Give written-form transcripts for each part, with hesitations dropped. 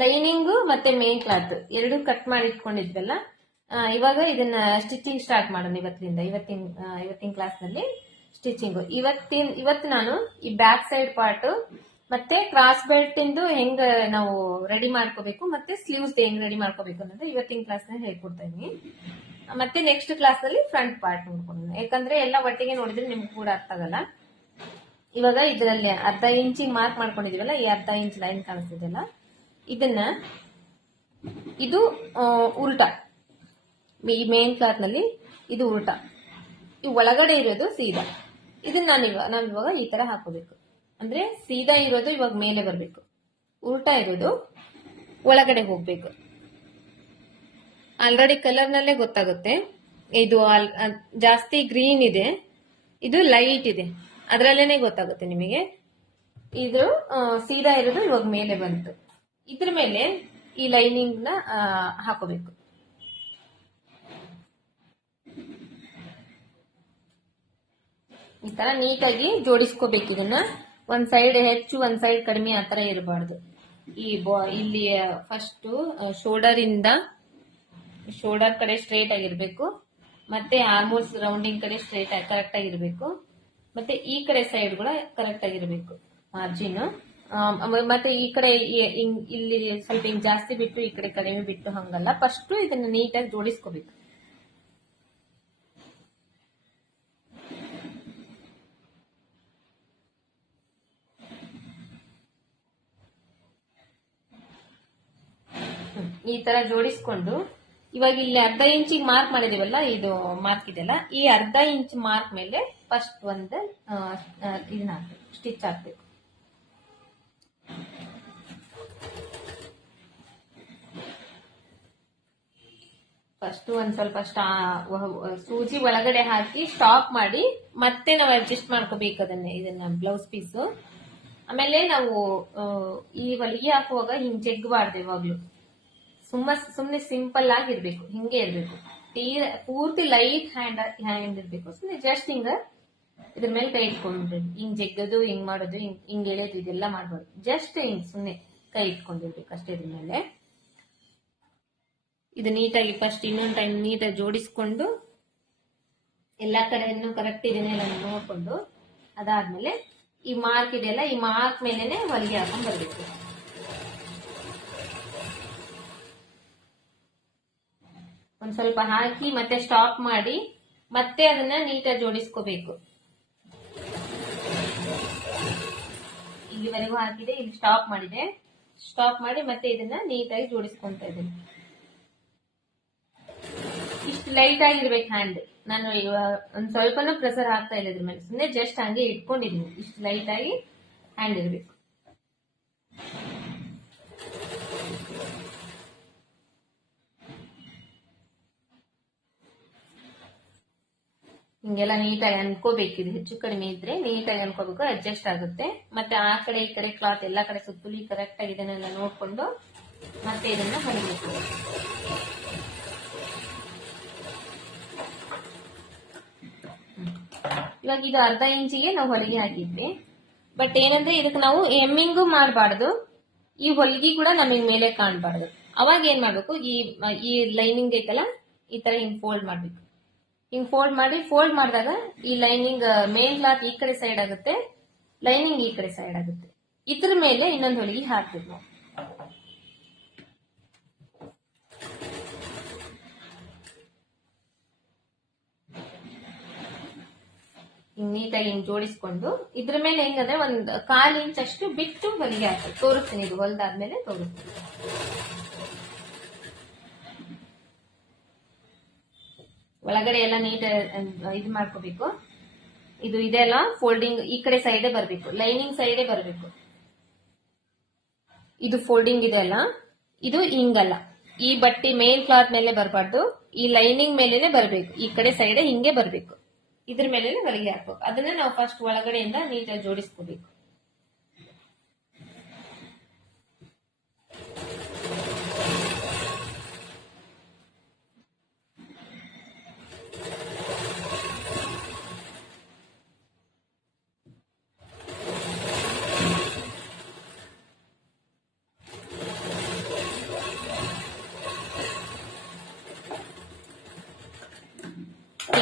Lining ಮತ್ತೆ main cloth ಎರಡು cut ಮಾಡಿ ಇಟ್ಕೊಂಡಿದ್ವಲ್ಲ. ಇವಾಗ ಇದನ್ನ ಸ್ಟಿಚಿಂಗ್ ಸ್ಟಾರ್ಟ್ ಮಾಡೋಣ ಇವತ್ತಿನ ಕ್ಲಾಸ್ ನಲ್ಲಿ ಸ್ಟಿಚಿಂಗ್. ಇವತ್ತು ನಾನು ಈ ಬ್ಯಾಕ್ ಸೈಡ್ ಪಾರ್ಟ್ ಮತ್ತೆ ಕ್ರಾಸ್ ಬೆಲ್ಟ್ ಇಂದು ಹೆಂಗ್ ನಾವು ರೆಡಿ ಮಾಡ್ಕೋಬೇಕು ಮತ್ತೆ ಸ್ಲೀವ್ಸ್ ಹೆಂಗ್ ರೆಡಿ ಮಾಡ್ಕೋಬೇಕು ಅನ್ನೋದು ಇವತ್ತಿನ ಕ್ಲಾಸ್ ನಲ್ಲಿ ಹೇಳ್ಕೊಡ್ತಾ ಇದೀನಿ. ಮತ್ತೆ ನೆಕ್ಸ್ಟ್ ಕ್ಲಾಸ್ ನಲ್ಲಿ ಫ್ರಂಟ್ ಪಾರ್ಟ್ ನೋಡ್ಕೊಂಡು, ಯಾಕಂದ್ರೆ ಎಲ್ಲ ಒಟ್ಟಿಗೆ ನೋಡಿದ್ರೆ ನಿಮ್ಗೆ ಕೂಡ ಅರ್ಥ ಆಗಲ್ಲ. ಇವಾಗ ಇದರಲ್ಲಿ ಅರ್ಧ ಇಂಚಿಗೆ ಮಾರ್ಕ್ ಮಾಡ್ಕೊಂಡಿದೀವಲ್ಲ, ಈ ಅರ್ಧ ಇಂಚ್ ಲೈನ್ ಕಾಣಿಸ್ತಿದೆಯಲ್ಲ, ಇದು ಉಲ್ಟಾ. ಈ ಮೇನ್ ಕ್ಲಾತ್ ನಲ್ಲಿ ಇದು ಉಲ್ಟಾ, ಈ ಒಳಗಡೆ ಇರೋದು ಸೀದಾ. ಇದನ್ನ ನಾವಿವಾಗ ಈ ತರ ಹಾಕೋಬೇಕು. ಅಂದ್ರೆ ಸೀದಾ ಇರೋದು ಇವಾಗ ಮೇಲೆ ಬರ್ಬೇಕು, ಉಲ್ಟಾ ಇರೋದು ಒಳಗಡೆ ಹೋಗ್ಬೇಕು. ಆಲ್ರೆಡಿ ಕಲರ್ ನಲ್ಲೇ ಗೊತ್ತಾಗುತ್ತೆ. ಇದು ಜಾಸ್ತಿ ಗ್ರೀನ್ ಇದೆ, ಇದು ಲೈಟ್ ಇದೆ, ಅದ್ರಲ್ಲೇನೆ ಗೊತ್ತಾಗುತ್ತೆ ನಿಮಗೆ. ಇದು ಸೀದಾ ಇರೋದು ಇವಾಗ ಮೇಲೆ ಬಂತು. ಇದ್ರ ಮೇಲೆ ಈ ಲೈನಿಂಗ್ ನ ಹಾಕೋಬೇಕು. ಈ ತರ ನೀಟಾಗಿ ಜೋಡಿಸ್ಕೋಬೇಕು. ಇದನ್ನ ಒಂದ್ ಸೈಡ್ ಹೆಚ್ಚು ಒಂದ್ ಸೈಡ್ ಕಡಿಮೆ ಆತರ ಇರಬಾರ್ದು. ಇಲ್ಲಿ ಫಸ್ಟ್ ಶೋಲ್ಡರ್ ಕಡೆ ಸ್ಟ್ರೇಟ್ ಆಗಿರ್ಬೇಕು, ಮತ್ತೆ ಆರ್ಮೋಲ್ಸ್ ರೌಂಡಿಂಗ್ ಕಡೆ ಸ್ಟ್ರೇಟ್ ಕರೆಕ್ಟ್ ಆಗಿರ್ಬೇಕು, ಮತ್ತೆ ಈ ಕಡೆ ಸೈಡ್ ಕೂಡ ಕರೆಕ್ಟ್ ಆಗಿರ್ಬೇಕು ಮಾರ್ಜಿನ್. ಮತ್ತೆ ಈ ಕಡೆ ಇಲ್ಲಿ ಸ್ವಲ್ಪ ಹಿಂಗ್ ಜಾಸ್ತಿ ಬಿಟ್ಟು ಈ ಕಡೆ ಕಡಿಮೆ ಬಿಟ್ಟು ಹಂಗಲ್ಲ. ಫಸ್ಟ್ ಇದನ್ನ ನೀಟಾಗಿ ಜೋಡಿಸ್ಕೋಬೇಕು. ಈ ತರ ಜೋಡಿಸ್ಕೊಂಡು ಇವಾಗ ಇಲ್ಲಿ ಅರ್ಧ ಇಂಚಿಗೆ ಮಾರ್ಕ್ ಮಾಡಿದೀವಲ್ಲ, ಇದು ಮಾರ್ಕ್ ಇದೆಯಲ್ಲ, ಈ ಅರ್ಧ ಇಂಚ್ ಮಾರ್ಕ್ ಮೇಲೆ ಫಸ್ಟ್ ಒಂದು ಇದನ್ನ ಹಾಕ್ಬೇಕು, ಸ್ಟಿಚ್ ಹಾಕ್ಬೇಕು. ಫಸ್ಟ್ ಒಂದ್ ಸ್ವಲ್ಪ ಸೂಜಿ ಒಳಗಡೆ ಹಾಕಿ ಸ್ಟಾಪ್ ಮಾಡಿ ಮತ್ತೆ ನಾವು ಅಡ್ಜಸ್ಟ್ ಮಾಡ್ಕೋಬೇಕು ಇದನ್ನ ಬ್ಲೌಸ್ ಪೀಸ್. ಆಮೇಲೆ ನಾವು ಈ ಹೊಲಿಗೆ ಹಾಕುವಾಗ ಹಿಂಗ್ ಜಗ್ಗಬಾರ್ದು ಯಾವಾಗ್ಲೂ. ಸುಮ್ನೆ ಸಿಂಪಲ್ ಆಗಿರ್ಬೇಕು, ಹಿಂಗೆ ಇರ್ಬೇಕು. ಪೂರ್ತಿ ಲೈಟ್ ಹ್ಯಾಂಡ್ ಇರ್ಬೇಕು. ಸುಮ್ನೆ ಜಸ್ಟ್ ಹಿಂಗ ಇದ್ರ ಮೇಲೆ ಕೈ ಇಟ್ಕೊಂಡ್ರಿ, ಹಿಂಗ್ ಜಗ್ಗದು, ಹಿಂಗ್ ಮಾಡೋದು, ಹಿಂಗ್ ಎಳೆಯೋದು ಇದೆಲ್ಲ ಮಾಡ್ಬಾರ್ದು. ಜಸ್ಟ್ ಹಿಂಗ್ ಸುಮ್ನೆ ಕೈ ಇಟ್ಕೊಂಡಿರ್ಬೇಕು ಅಷ್ಟೇ. ಇದ್ರ ಮೇಲೆ ಇದು ನೀಟಾಗಿ ಫಸ್ಟ್ ಇನ್ನೊಂದು ಟೈಮ್ ನೀಟಾಗಿ ಜೋಡಿಸ್ಕೊಂಡು ಎಲ್ಲಾ ಕಡೆಯನ್ನು ಕರೆಕ್ಟ್ ಇದನ್ನೆಲ್ಲ ನೋಡ್ಕೊಂಡು, ಅದಾದ್ಮೇಲೆ ಈ ಮಾರ್ಕ್ ಇದೆಯಲ್ಲ, ಈ ಮಾರ್ಕ್ ಮೇಲೆನೆ ಹೊಲಿಗೆ ಹಾಕೊಂಡ್ ಬರ್ಬೇಕು. ಒಂದ್ ಸ್ವಲ್ಪ ಹಾಕಿ ಮತ್ತೆ ಸ್ಟಾಪ್ ಮಾಡಿ ಮತ್ತೆ ಅದನ್ನ ನೀಟಾಗಿ ಜೋಡಿಸ್ಕೋಬೇಕು. ಇಲ್ಲಿವರೆಗೂ ಹಾಕಿದೆ, ಇಲ್ಲಿ ಸ್ಟಾಪ್ ಮಾಡಿದೆ. ಸ್ಟಾಪ್ ಮಾಡಿ ಮತ್ತೆ ಇದನ್ನ ನೀಟಾಗಿ ಜೋಡಿಸ್ಕೊಂತ ಇದ್ದೀನಿ. ಇಷ್ಟು ಲೈಟ್ ಆಗಿರ್ಬೇಕು ಹ್ಯಾಂಡ್. ನಾನು ಒಂದ್ ಸ್ವಲ್ಪನೂ ಪ್ರೆಸರ್ ಹಾಕ್ತಾ ಇಲ್ಲ ಇದ್ರ ಮೇಲೆ, ಸುಮ್ಮನೆ ಜಸ್ಟ್ ಹಂಗೆ ಇಟ್ಕೊಂಡಿದೀನಿ. ಇಷ್ಟು ಲೈಟ್ ಆಗಿ ಹ್ಯಾಂಡ್ ಇರ್ಬೇಕು. ಹಿಂಗೆಲ್ಲ ನೀಟಾಗಿ ಅನ್ಕೋಬೇಕು. ಇದು ಹೆಚ್ಚು ಕಡಿಮೆ ಇದ್ರೆ ನೀಟಾಗಿ ಅನ್ಕೋಬೇಕು, ಅಡ್ಜಸ್ಟ್ ಆಗುತ್ತೆ. ಮತ್ತೆ ಆ ಕಡೆ ಈ ಕಡೆ ಕ್ಲಾತ್ ಎಲ್ಲಾ ಕಡೆ ಸುತ್ತಲಿ ಕರೆಕ್ಟ್ ಆಗಿ ಇದನ್ನೆಲ್ಲ ನೋಡ್ಕೊಂಡು ಮತ್ತೆ ಇದನ್ನ ಹೊಲಿಬೇಕು. ಇವಾಗ ಇದು ಅರ್ಧ ಇಂಚಿಗೆ ನಾವು ಹೊಲಿಗೆ ಹಾಕಿದ್ವಿ. ಬಟ್ ಏನಂದ್ರೆ ಇದಕ್ಕೆ ನಾವು ಎಮ್ಮಿಂಗು ಮಾಡಬಾರ್ದು, ಈ ಹೊಲಿಗೆ ಕೂಡ ನಮಗ್ ಮೇಲೆ ಕಾಣಬಾರ್ದು. ಅವಾಗ ಏನ್ ಮಾಡ್ಬೇಕು, ಈ ಲೈನಿಂಗ್ ಐತಲ್ಲ, ಈ ತರ ಹಿಂಗ್ ಫೋಲ್ಡ್ ಮಾಡ್ಬೇಕು. ಹಿಂಗ್ ಫೋಲ್ಡ್ ಮಾಡಿದಾಗ ಈ ಲೈನಿಂಗ್ ಮೇನ್ ಕ್ಲಾತ್ ಈ ಕಡೆ ಸೈಡ್ ಆಗುತ್ತೆ, ಲೈನಿಂಗ್ ಈ ಕಡೆ ಸೈಡ್ ಆಗುತ್ತೆ. ಇದ್ರ ಮೇಲೆ ಇನ್ನೊಂದು ಹೊಲಿಗೆ ಹಾಕ್ಬೇಕು ನಾವು. ಹಿಂಗ್ ನೀಟಾಗಿ ಹಿಂಗ್ ಜೋಡಿಸ್ಕೊಂಡು ಇದ್ರ ಮೇಲೆ ಹೆಂಗಂದ್ರೆ ಒಂದ್ 1/4 ಇಂಚ್ ಅಷ್ಟು ಬಿಟ್ಟು ಹೊಲಿಗೆ ಹಾಕ್ಬೇಕು. ತೋರಿಸ್ತೀನಿ, ಇದು ಹೊಲ್ದಾದ್ಮೇಲೆ ತೋರಿಸ್ತೀನಿ. ಒಳಗಡೆ ಎಲ್ಲ ನೀಟ್ ಇದು ಮಾಡ್ಕೋಬೇಕು. ಇದು ಇದೆಲ್ಲ ಫೋಲ್ಡಿಂಗ್ ಈ ಕಡೆ ಸೈಡೇ ಬರ್ಬೇಕು, ಲೈನಿಂಗ್ ಸೈಡೇ ಬರ್ಬೇಕು. ಇದು ಫೋಲ್ಡಿಂಗ್ ಇದೆ ಅಲ್ಲ, ಇದು ಹಿಂಗಲ್ಲ. ಈ ಬಟ್ಟೆ ಮೇನ್ ಕ್ಲಾತ್ ಮೇಲೆ ಬರಬಾರ್ದು, ಈ ಲೈನಿಂಗ್ ಮೇಲೆನೆ ಬರ್ಬೇಕು. ಈ ಕಡೆ ಸೈಡೇ ಹಿಂಗೆ ಬರ್ಬೇಕು. ಇದ್ರ ಮೇಲೆ ಹೊಲಿಗೆ ಹಾಕ್ಬೇಕು. ಅದನ್ನ ನಾವು ಫಸ್ಟ್ ಒಳಗಡೆಯಿಂದ ನೀಟಾಗಿ ಜೋಡಿಸ್ಕೋಬೇಕು.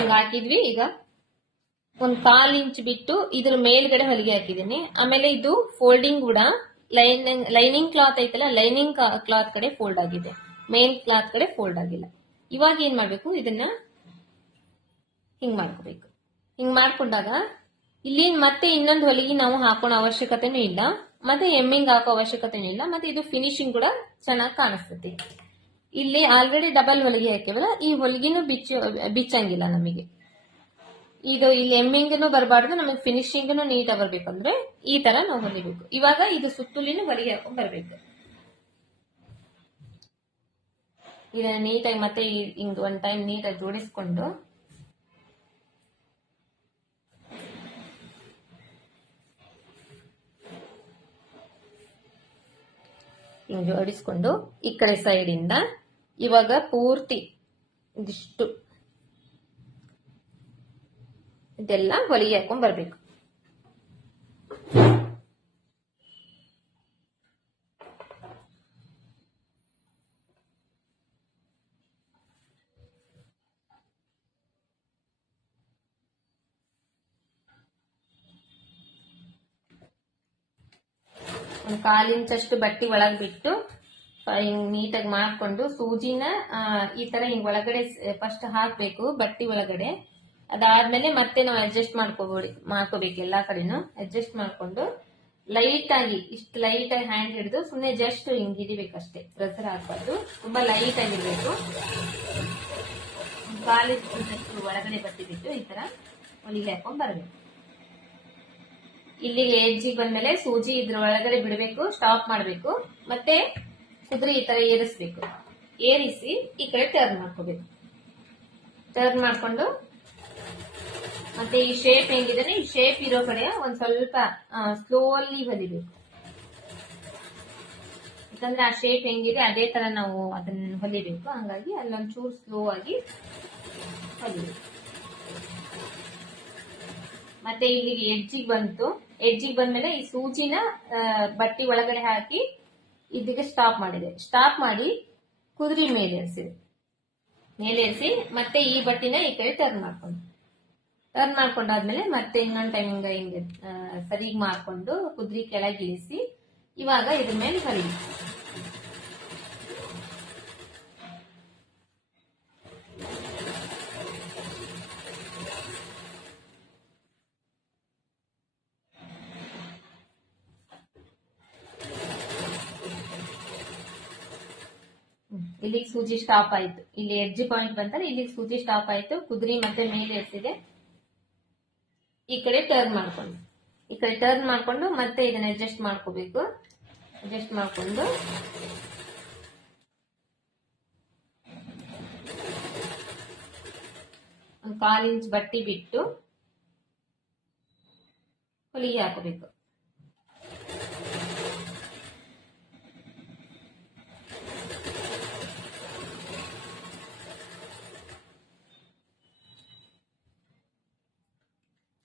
ಹಿಂಗ್ ಹಾಕಿದ್ವಿ. ಈಗ ಒಂದ್ 1/4 ಇಂಚ್ ಬಿಟ್ಟು ಇದ್ರ ಮೇಲ್ಗಡೆ ಹೊಲಿಗೆ ಹಾಕಿದೀನಿ. ಆಮೇಲೆ ಇದು ಫೋಲ್ಡಿಂಗ್ ಕೂಡ ಲೈನಿಂಗ್ ಕ್ಲಾತ್ ಐತಲ್ಲ, ಲೈನಿಂಗ್ ಕ್ಲಾತ್ ಕಡೆ ಫೋಲ್ಡ್ ಆಗಿದೆ, ಮೇನ್ ಕ್ಲಾತ್ ಕಡೆ ಫೋಲ್ಡ್ ಆಗಿಲ್ಲ. ಇವಾಗ ಏನ್ ಮಾಡ್ಬೇಕು, ಇದನ್ನ ಹಿಂಗ್ ಮಾಡ್ಕೋಬೇಕು. ಹಿಂಗ್ ಮಾಡ್ಕೊಂಡಾಗ ಇಲ್ಲಿ ಮತ್ತೆ ಇನ್ನೊಂದು ಹೊಲಿಗೆ ನಾವು ಹಾಕೋಣ ಅವಶ್ಯಕತೆನೂ ಇಲ್ಲ, ಮತ್ತೆ ಎಮ್ಮಿಂಗ್ ಹಾಕೋ ಅವಶ್ಯಕತೆನೂ ಇಲ್ಲ, ಮತ್ತೆ ಇದು ಫಿನಿಶಿಂಗ್ ಕೂಡ ಚೆನ್ನಾಗಿ ಕಾಣಿಸ್ತೈತಿ. ಇಲ್ಲಿ ಆಲ್ರೆಡಿ ಡಬಲ್ ಹೊಲಿಗೆ ಹಾಕಿವಲ್ಲ, ಈ ಹೊಲಿಗೆನೂ ಬಿಚ್ಚಂಗಿಲ್ಲ ನಮಗೆ. ಇದು ಇಲ್ಲಿ ಎಮ್ಮಿಂಗ್ನು ಬರಬಾರ್ದು, ನಮಗೆ ಫಿನಿಶಿಂಗ್ನು ನೀಟಾಗಿ ಬರ್ಬೇಕಂದ್ರೆ ಈ ತರ ನಾವು ಹೊಲಿಬೇಕು. ಇವಾಗ ಇದು ಸುತ್ತಲಿನ ಹೊಲಿಗೆ ಹಾಕೊಂಡ್ ಬರ್ಬೇಕು. ಇದನ್ನ ನೀಟಾಗಿ ಮತ್ತೆ ಹಿಂಗ್ ಒಂದ್ ಟೈಮ್ ನೀಟಾಗಿ ಜೋಡಿಸ್ಕೊಂಡು ಹಿಂಗ್ ಜೋಡಿಸ್ಕೊಂಡು ಈ ಕಡೆ ಸೈಡ್ ಇಂದ ಇವಾಗ ಪೂರ್ತಿ ಇದಿಷ್ಟು ಇದೆಲ್ಲ ಹೊಲಿಗೆ ಹಾಕೊಂಡ್ ಬರ್ಬೇಕು. ಒಂದು 1/4 ಇಂಚಷ್ಟು ಬಟ್ಟಿ ಒಳಗ್ ಬಿಟ್ಟು ಹಿಂಗ್ ನೀಟಾಗಿ ಮಾಡ್ಕೊಂಡು ಸೂಜಿನ ಈ ತರ ಹಿಂಗ್ ಒಳಗಡೆ ಫಸ್ಟ್ ಹಾಕ್ಬೇಕು ಬಟ್ಟಿ ಒಳಗಡೆ. ಅದಾದ್ಮೇಲೆ ಮತ್ತೆ ನಾವು ಅಡ್ಜಸ್ಟ್ ಮಾಡ್ಕೋಬೇಕು. ಎಲ್ಲಾ ಕಡೆನೂ ಅಡ್ಜಸ್ಟ್ ಮಾಡ್ಕೊಂಡು ಲೈಟ್ ಆಗಿ ಇಷ್ಟು ಲೈಟ್ ಆಗಿ ಹ್ಯಾಂಡ್ ಹಿಡಿದು ಸುಮ್ನೆ ಜಸ್ಟ್ ಹಿಂಗ್ ಹಿಡಿಬೇಕಷ್ಟೇ, ಪ್ರೆಸರ್ ಹಾಕ್ಬಾರ್ದು, ತುಂಬಾ ಲೈಟ್ ಆಗಿರ್ಬೇಕು. 1/4 ಇಂಚಷ್ಟು ಒಳಗಡೆ ಬಟ್ಟಿ ಬಿಟ್ಟು ಈ ತರ ಹೊಲಿಗೆ ಹಾಕೊಂಡ್ ಬರ್ಬೇಕು. ಇಲ್ಲಿಗೆ ಎಡ್ಜಿಗೆ ಬಂದ್ಮೇಲೆ ಸೂಜಿ ಇದ್ರ ಒಳಗಡೆ ಬಿಡಬೇಕು, ಸ್ಟಾಪ್ ಮಾಡಬೇಕು, ಮತ್ತೆ ಕುದುರೆ ಈ ತರ ಏರಿಸ್ಬೇಕು. ಏರಿಸಿ ಈ ಕಡೆ ಟರ್ನ್ ಮಾಡ್ಕೋಬೇಕು. ಟರ್ನ್ ಮಾಡ್ಕೊಂಡು ಮತ್ತೆ ಈ ಶೇಪ್ ಹೆಂಗಿದೆ, ಈ ಶೇಪ್ ಇರೋ ಕಡೆ ಒಂದ್ ಸ್ವಲ್ಪ ಸ್ಲೋಲಿ ಹೊಲಿಬೇಕು. ಯಾಕಂದ್ರೆ ಆ ಶೇಪ್ ಹೆಂಗಿದೆ ಅದೇ ತರ ನಾವು ಅದನ್ನ ಹೊಲಿಬೇಕು. ಹಂಗಾಗಿ ಅಲ್ಲೊಂಚೂರು ಸ್ಲೋ ಆಗಿ ಹೊಲಿಬೇಕು. ಮತ್ತೆ ಇಲ್ಲಿಗೆ ಎಡ್ಜಿಗೆ ಬಂತು. ಎಡ್ಜಿಗೆ ಬಂದ್ಮೇಲೆ ಈ ಸೂಜಿನ ಬಟ್ಟಿ ಒಳಗಡೆ ಹಾಕಿ ಇದಕ್ಕೆ ಸ್ಟಾಪ್ ಮಾಡಿದೆ. ಸ್ಟಾಪ್ ಮಾಡಿ ಕುದುರೆ ಮೇಲೆ ಏರಿಸಿ ಮತ್ತೆ ಈ ಬಟ್ಟಿನ ಈ ಕಡೆ ಟರ್ನ್ ಮಾಡ್ಕೊಂಡಾದ್ಮೇಲೆ ಮತ್ತೆ ಇನ್ನೊಂದು ಟೈಮ್ ಹಿಂಗೆ ಸರಿಗೆ ಮಾಡ್ಕೊಂಡು ಕುದುರೆ ಕೆಳಗೆ ಇಳಿಸಿ ಇವಾಗ ಇದ್ರ ಮೇಲೆ ಹೊಲಿ. ಇಲ್ಲಿಗೆ ಸೂಜಿ ಸ್ಟಾಪ್ ಆಯ್ತು. ಇಲ್ಲಿ ಎಡ್ಜ್ ಪಾಯಿಂಟ್ ಬಂತಲ್ಲ, ಇಲ್ಲಿಗೆ ಸೂಜಿ ಸ್ಟಾಪ್ ಆಯ್ತು. ಕುದುರೆ ಮತ್ತೆ ಮೇಲೆ ಎತ್ತಿದೆ. ಈ ಕಡೆ ಟರ್ನ್ ಮಾಡ್ಕೊಂಡು ಮತ್ತೆ ಇದನ್ನ ಅಡ್ಜಸ್ಟ್ ಮಾಡ್ಕೋಬೇಕು. ಅಡ್ಜಸ್ಟ್ ಮಾಡ್ಕೊಂಡು ಒಂದು 1/4 ಇಂಚ್ ಬಟ್ಟಿ ಬಿಟ್ಟು ಹೊಲಿಗೆ ಹಾಕೋಬೇಕು.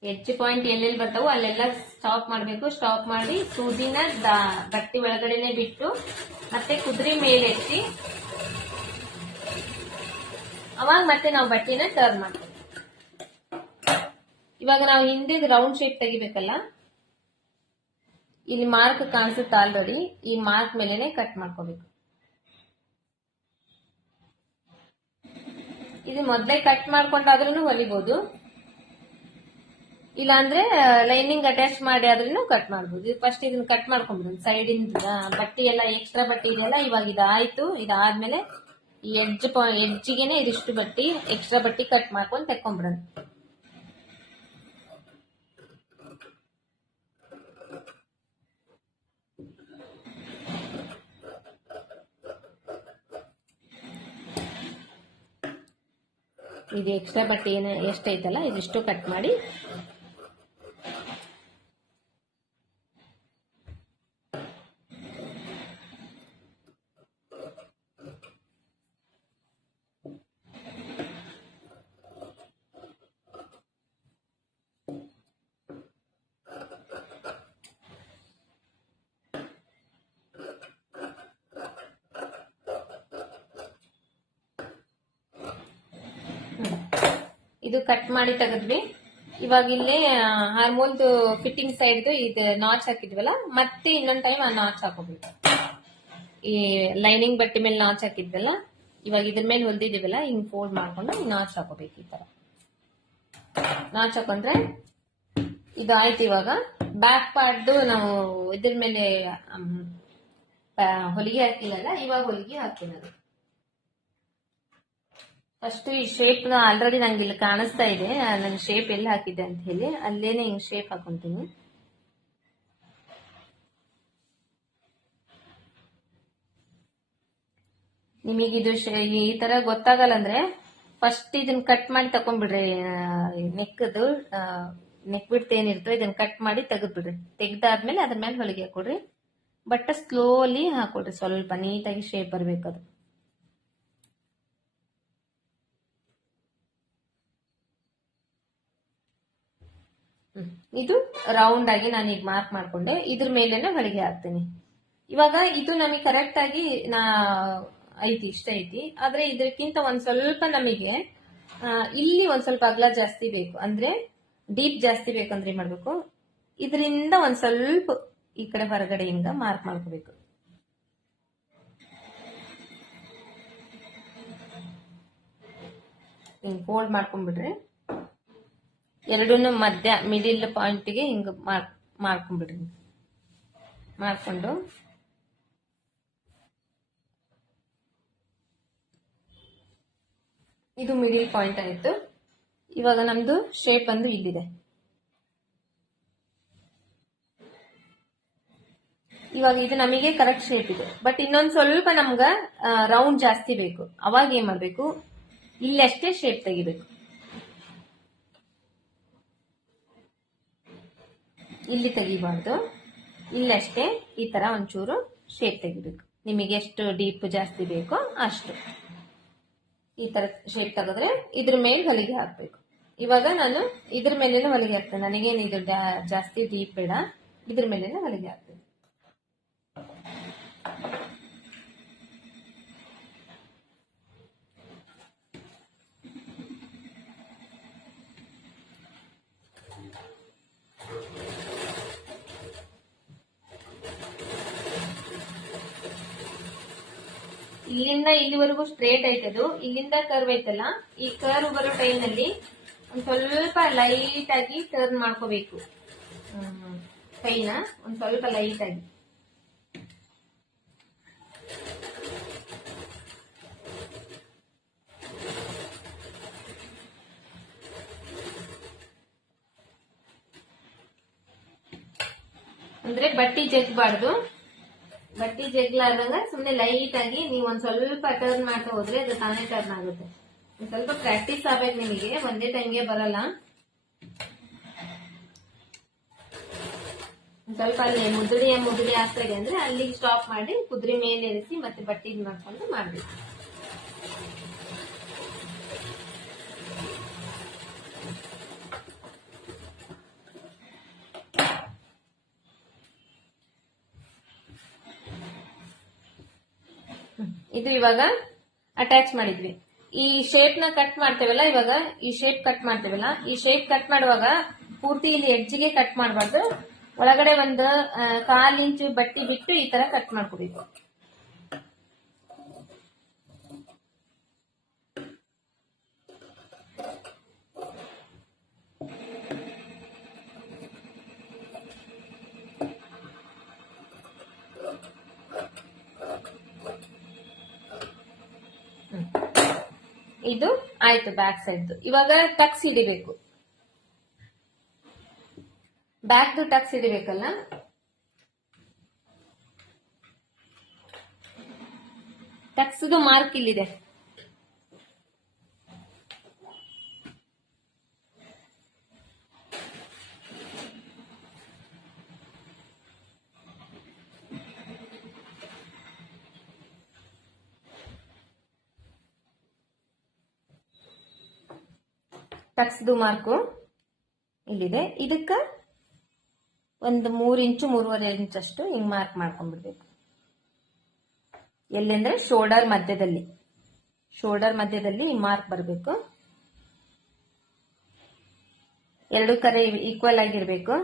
ಎಡ್ಜ್ ಪಾಯಿಂಟ್ ಎಲ್ಲೆಲ್ಲಿ ಬರ್ತಾವೋ ಅಲ್ಲೆಲ್ಲ ಸ್ಟಾಪ್ ಮಾಡಬೇಕು. ಸ್ಟಾಪ್ ಮಾಡಿ ಸೂಜಿನ ಬಟ್ಟಿ ಒಳಗಡೆನೆ ಬಿಟ್ಟು ಮತ್ತೆ ಕುದುರೆ ಮೇಲೆ ಎತ್ತಿ ಅವಾಗ ಮತ್ತೆ ನಾವು ಬಟ್ಟಿನ ಟರ್ನ್ ಮಾಡ್ತೀವಿ. ಇವಾಗ ನಾವು ಹಿಂದೆ ರೌಂಡ್ ಶೇಪ್ ತೆಗಿಬೇಕಲ್ಲ, ಇಲ್ಲಿ ಮಾರ್ಕ್ ಕಾಣಿಸುತ್ತೆ ಆಲ್ರೆಡಿ. ಈ ಮಾರ್ಕ್ ಮೇಲೆನೆ ಕಟ್ ಮಾಡ್ಕೋಬೇಕು. ಇದು ಮೊದಲೇ ಕಟ್ ಮಾಡ್ಕೊಂಡಾದ್ರೂ ಹೊಲಿಬಹುದು, ಇಲ್ಲಾಂದ್ರೆ ಲೈನಿಂಗ್ ಅಟ್ಯಾಚ್ ಮಾಡಿ ಆದ್ರೂ ಕಟ್ ಮಾಡ್ಬೋದು. ಫಸ್ಟ್ ಇದನ್ನ ಕಟ್ ಮಾಡ್ಕೊಂಡ್ಬಿಡೋದು. ಸೈಡ್ ಇಂದ ಬಟ್ಟೆ ಎಲ್ಲ ಎಕ್ಸ್ಟ್ರಾ ಬಟ್ಟೆ ಇದೆಯಲ್ಲ, ಇವಾಗ ಇದಾಯ್ತು. ಇದಾದ್ಮೇಲೆ ಈ ಎಡ್ಜಿಗೆನೆ ಇದಿಷ್ಟು ಬಟ್ಟಿ ಎಕ್ಸ್ಟ್ರಾ ಬಟ್ಟಿ ಕಟ್ ಮಾಡ್ಕೊಂಡು ತೆಕ್ಕೊಂಡ್ಬಿಡೋದು. ಇದು ಎಕ್ಸ್ಟ್ರಾ ಬಟ್ಟೆ ಎಷ್ಟೈತಲ್ಲ ಇದಿಷ್ಟು ಕಟ್ ಮಾಡಿ ಇದು ಕಟ್ ಮಾಡಿ ತೆಗೆದ್ವಿ. ಇವಾಗ ಇಲ್ಲಿ ಹಾರ್ಮೋಲ್ದು ಫಿಟ್ಟಿಂಗ್ ಸೈಡ್ದು ಇದು ನಾಚ್ ಹಾಕಿದ್ವಲ್ಲ, ಮತ್ತೆ ಇನ್ನೊಂದ್ ಟೈಮ್ ಆ ನಾಚ್ ಹಾಕೋಬೇಕು. ಈ ಲೈನಿಂಗ್ ಬಟ್ಟೆ ಮೇಲೆ ನಾಚ್ ಹಾಕಿದ್ವಲ್ಲ, ಇವಾಗ ಇದ್ರ ಮೇಲೆ ಹೊಲ್ದಿದೀವಲ್ಲ, ಹಿಂಗ್ ಫೋಲ್ಡ್ ಮಾಡ್ಕೊಂಡು ನಾಚ್ ಹಾಕೋಬೇಕು. ಈ ತರ ನಾಚ್ ಹಾಕೊಂಡ್ರೆ ಇದು ಆಯ್ತು. ಇವಾಗ ಬ್ಯಾಕ್ ಪಾರ್ಟ್ದು ನಾವು ಇದ್ರ ಮೇಲೆ ಹೊಲಿಗೆ ಹಾಕಿಲ್ಲಲ್ಲ, ಇವಾಗ ಹೊಲಿಗೆ ಹಾಕಿರೋದು. ಫಸ್ಟ್ ಈ ಶೇಪ್ ಆಲ್ರೆಡಿ ನಂಗೆ ಇಲ್ಲಿ ಕಾಣಿಸ್ತಾ ಇದೆ, ನನ್ನ ಶೇಪ್ ಎಲ್ಲಿ ಹಾಕಿದ್ದೆ ಅಂತ ಹೇಳಿ ಅಲ್ಲೇನೆ ಹಿಂಗ್ ಶೇಪ್ ಹಾಕೊಂತೀನಿ. ನಿಮಗಿದು ಈ ತರ ಗೊತ್ತಾಗಲ್ಲ ಅಂದ್ರೆ ಫಸ್ಟ್ ಇದನ್ನ ಕಟ್ ಮಾಡಿ ತಕೊಂಡ್ಬಿಡ್ರಿ. ನೆಕ್ದು ನೆಕ್ ಬಿಡ್ತ ಏನಿರ್ತೋ ಇದನ್ನ ಕಟ್ ಮಾಡಿ ತೆಗೆದ್ಬಿಡ್ರಿ. ತೆಗ್ದಾದ್ಮೇಲೆ ಅದ್ರ ಮೇಲೆ ಹೊಲಿಗೆ ಹಾಕೊಡ್ರಿ. ಬಟ್ ಸ್ಲೋಲಿ ಹಾಕೊಡ್ರಿ, ಸ್ವಲ್ಪ ನೀಟಾಗಿ ಶೇಪ್ ಬರ್ಬೇಕದು. ಇದು ರೌಂಡ್ ಆಗಿ ನಾನು ಈಗ ಮಾರ್ಕ್ ಮಾಡ್ಕೊಂಡೆ, ಇದ್ರ ಮೇಲೆನೆ ಹೊಲಿಗೆ ಹಾಕ್ತೀನಿ. ಇವಾಗ ಇದು ನಮಗೆ ಕರೆಕ್ಟ್ ಆಗಿ ಐತಿ, ಇಷ್ಟ ಐತಿ. ಆದ್ರೆ ಇದಕ್ಕಿಂತ ಒಂದ್ ಸ್ವಲ್ಪ ನಮಗೆ ಇಲ್ಲಿ ಒಂದ್ ಸ್ವಲ್ಪ ಅಗಲ ಜಾಸ್ತಿ ಬೇಕು, ಅಂದ್ರೆ ಡೀಪ್ ಜಾಸ್ತಿ ಬೇಕಂದ್ರೆ ಏನ್ ಮಾಡ್ಬೇಕು, ಇದರಿಂದ ಒಂದ್ ಸ್ವಲ್ಪ ಈ ಕಡೆ ಹೊರಗಡೆ ಹಿಂಗ ಮಾರ್ಕ್ ಮಾಡ್ಕೋಬೇಕು. ಹಿಂಗ್ ಫೋಲ್ಡ್ ಮಾಡ್ಕೊಂಡ್ಬಿಡ್ರಿ. ಎರಡೂನು ಮಧ್ಯ ಮಿಡಿಲ್ ಪಾಯಿಂಟ್ಗೆ ಹಿಂಗ ಮಾಡ್ಕೊಂಡ್ಬಿಡ್ರಿ. ಮಾಡ್ಕೊಂಡು ಇದು ಮಿಡಿಲ್ ಪಾಯಿಂಟ್ ಆಯ್ತು. ಇವಾಗ ನಮ್ದು ಶೇಪ್ ಬಂದು ಇಲ್ಲಿದೆ. ಇವಾಗ ಇದು ನಮಗೆ ಕರೆಕ್ಟ್ ಶೇಪ್ ಇದೆ. ಬಟ್ ಇನ್ನೊಂದ್ ಸ್ವಲ್ಪ ನಮ್ಗ ರೌಂಡ್ ಜಾಸ್ತಿ ಬೇಕು. ಅವಾಗ ಏನ್ ಮಾಡ್ಬೇಕು, ಇಲ್ಲಿ ಅಷ್ಟೇ ಶೇಪ್ ತೆಗಿಬೇಕು. ಇಲ್ಲಿ ತೆಗಿಬಾರ್ದು, ಇಲ್ಲಷ್ಟೇ ಈ ತರ ಒಂಚೂರು ಶೇಪ್ ತೆಗಿಬೇಕು. ನಿಮಗೆ ಎಷ್ಟು ಡೀಪ್ ಜಾಸ್ತಿ ಬೇಕೋ ಅಷ್ಟು ಈ ತರ ಶೇಪ್ ತೆಗೆದ್ರೆ ಇದ್ರ ಮೇಲೆ ಹೊಲಿಗೆ ಹಾಕ್ಬೇಕು. ಇವಾಗ ನಾನು ಇದ್ರ ಮೇಲೇನೆ ಹೊಲಿಗೆ ಹಾಕ್ತೇನೆ. ನನಗೇನು ಇದು ಜಾಸ್ತಿ ಡೀಪ್ ಬೇಡ, ಇದ್ರ ಮೇಲೇನೆ ಹೊಲಿಗೆ ಹಾಕ್ತೇನೆ. ಇಲ್ಲಿಂದ ಇಲ್ಲಿವರೆಗೂ ಸ್ಟ್ರೇಟ್ ಐತದು, ಇಲ್ಲಿಂದ ಕರ್ವ್ ಐತಲ್ಲ, ಈ ಕರ್ವ್ ಬರೋ ಟೈಮ್ ನಲ್ಲಿ ಒಂದ್ ಸ್ವಲ್ಪ ಲೈಟ್ ಆಗಿ ಟರ್ನ್ ಮಾಡ್ಕೋಬೇಕು. ಕೈನ ಒಂದ್ ಸ್ವಲ್ಪ ಲೈಟ್ ಆಗಿ. ಅಂದ್ರೆ ಬಟ್ಟಿ ಜಗ್ಬಾರ್ದು. ಬಟ್ಟಿ ಜಗ್ಲಾರ್ದಂಗ ಸುಮ್ನೆ ಲೈಟ್ ಆಗಿ ನೀವು ಒಂದ್ ಸ್ವಲ್ಪ ಟರ್ನ್ ಮಾಡ್ತಾ ಹೋದ್ರೆ ಅದು ತಾನೇ ಟರ್ನ್ ಆಗುತ್ತೆ. ಒಂದ್ ಸ್ವಲ್ಪ ಪ್ರಾಕ್ಟೀಸ್ ಆಗ್ಬೇಕು ನಿಮಗೆ, ಒಂದೇ ಟೈಮ್ಗೆ ಬರಲ್ಲ. ಒಂದ್ ಸ್ವಲ್ಪ ಅಲ್ಲಿ ಮುದುಡಿ ಆಗ್ತಾ ಇದೆ ಅಂದ್ರೆ ಅಲ್ಲಿಗೆ ಸ್ಟಾಪ್ ಮಾಡಿ ಕುದುರೆ ಮೇಲೆ ಇರಿಸಿ ಮತ್ತೆ ಬಟ್ಟಿ ಮಾಡ್ಕೊಂಡು ಮಾಡ್ಬೇಕು. ಇದು ಇವಾಗ ಅಟ್ಯಾಚ್ ಮಾಡಿದ್ವಿ. ಈ ಶೇಪ್ ನ ಕಟ್ ಮಾಡ್ತೇವಲ್ಲ, ಇವಾಗ ಈ ಶೇಪ್ ಕಟ್ ಮಾಡ್ತೇವಲ್ಲ, ಈ ಶೇಪ್ ಕಟ್ ಮಾಡುವಾಗ ಪೂರ್ತಿ ಇಲ್ಲಿ ಎಡ್ಜ್ಗೆ ಕಟ್ ಮಾಡಬಾರ್ದು. ಒಳಗಡೆ ಒಂದು 1/4 ಇಂಚು ಬಟ್ಟಿ ಬಿಟ್ಟು ಈ ತರ ಕಟ್ ಮಾಡ್ಕೋಬೇಕು. ಇದು ಆಯ್ತು ಬ್ಯಾಕ್ ಸೈಡ್. ಇವಾಗ ಟಕ್ಸ್ ಹಿಡಿಬೇಕು. ಬ್ಯಾಕ್ ಟಕ್ಸ್ ಹಿಡಿಬೇಕಲ್ಲ, ಟಕ್ಸ್ದು ಮಾರ್ಕ್ ಇಲ್ಲಿದೆ. ಟಕ್ಸ್ದು ಮಾರ್ಕು ಇಲ್ಲಿದೆ. ಇದಕ್ಕ ಒಂದು 3 ಇಂಚು 3.5 ಇಂಚ್ ಅಷ್ಟು ಹಿಂಗ್ ಮಾರ್ಕ್ ಮಾಡ್ಕೊಂಡ್ಬಿಡ್ಬೇಕು. ಎಲ್ಲೆಂದ್ರೆ ಶೋಲ್ಡರ್ ಮಧ್ಯದಲ್ಲಿ ಮಾರ್ಕ್ ಬರಬೇಕು. ಎರಡು ಕಡೆ ಈಕ್ವಲ್ ಆಗಿರ್ಬೇಕು.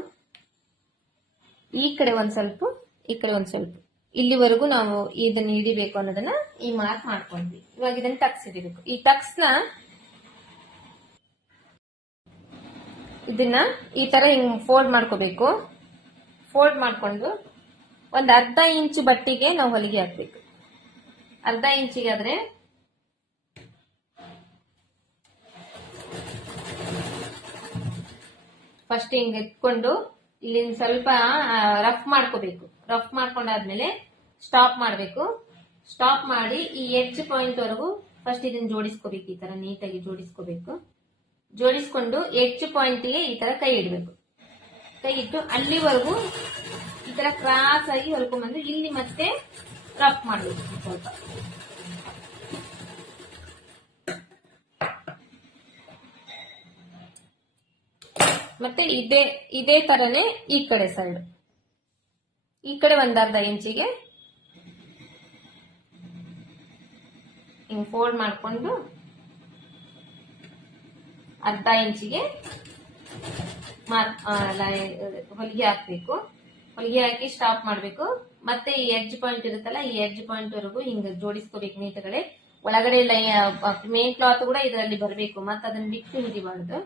ಈ ಕಡೆ ಒಂದ್ ಸ್ವಲ್ಪ, ಈ ಕಡೆ ಒಂದ್ ಸ್ವಲ್ಪ, ಇಲ್ಲಿವರೆಗೂ ನಾವು ಇದನ್ನ ಹಿಡಿಬೇಕು ಅನ್ನೋದನ್ನ ಈ ಮಾರ್ಕ್ ಮಾಡ್ಕೊಂಡ್ವಿ. ಇವಾಗ ಇದನ್ನ ಟಕ್ಸ್ ಹಿಡಿಬೇಕು. ಈ ಟಕ್ಸ್ ನ ಇದನ್ನ ಈ ತರ ಹಿಂಗ್ ಫೋಲ್ಡ್ ಮಾಡ್ಕೋಬೇಕು. ಫೋಲ್ಡ್ ಮಾಡ್ಕೊಂಡು ಒಂದ್ ಅರ್ಧ ಇಂಚು ಬಟ್ಟಿಗೆ ನಾವು ಹೊಲಿಗೆ ಹಾಕ್ಬೇಕು. ಅರ್ಧ ಇಂಚಿಗೆ ಆದ್ರೆ ಫಸ್ಟ್ ಹಿಂಗ್ ಎತ್ಕೊಂಡು ಇಲ್ಲಿ ಸ್ವಲ್ಪ ರಫ್ ಮಾಡ್ಕೋಬೇಕು. ರಫ್ ಮಾಡ್ಕೊಂಡಾದ್ಮೇಲೆ ಸ್ಟಾಪ್ ಮಾಡ್ಬೇಕು. ಸ್ಟಾಪ್ ಮಾಡಿ ಈ ಎಡ್ಜ್ ಪಾಯಿಂಟ್ ವರೆಗೂ ಫಸ್ಟ್ ಇದನ್ನ ಜೋಡಿಸ್ಕೋಬೇಕು. ಈ ತರ ನೀಟಾಗಿ ಜೋಡಿಸ್ಕೋಬೇಕು. ಜೋಡಿಸ್ಕೊಂಡು ಎಡ್ಜ್ ಪಾಯಿಂಟ್ ಗೆ ಈ ತರ ಕೈ ಇಡಬೇಕು. ಕೈ ಇಟ್ಟು ಅಲ್ಲಿವರೆಗೂ ಈ ತರ ಕ್ರಾಸ್ ಆಗಿ ಹೊಲ್ಕೊಂಡ್ಬಂದು ಇಲ್ಲಿ ಮತ್ತೆ ರಫ್ ಮಾಡ್ಬೇಕು ಸ್ವಲ್ಪ. ಮತ್ತೆ ಇದೇ ತರನೇ ಈ ಕಡೆ ಸೈಡ್, ಈ ಕಡೆ ಒಂದ್ ಅರ್ಧ ಇಂಚಿಗೆ ಹಿಂಗ್ ಫೋಲ್ಡ್ ಮಾಡ್ಕೊಂಡು ಅರ್ಧ ಇಂಚಿಗೆ ಹೊಲಿಗೆ ಹಾಕ್ಬೇಕು. ಹೊಲಿಗೆ ಹಾಕಿ ಸ್ಟಾಪ್ ಮಾಡ್ಬೇಕು. ಮತ್ತೆ ಈ ಎಡ್ಜ್ ಪಾಯಿಂಟ್ ಇರುತ್ತಲ್ಲ, ಈ ಎಡ್ಜ್ ಪಾಯಿಂಟ್ ವರೆಗೂ ಹಿಂಗ ಜೋಡಿಸ್ಕೋಬೇಕು ನೀಟ್ಗಳೇ. ಒಳಗಡೆ ಮೇನ್ ಕ್ಲಾತ್ ಕೂಡ ಇದರಲ್ಲಿ ಬರಬೇಕು. ಮತ್ತೆ ಅದನ್ನ ಬಿಟ್ಟು ಹಿಡಿಬಾರ್ದು.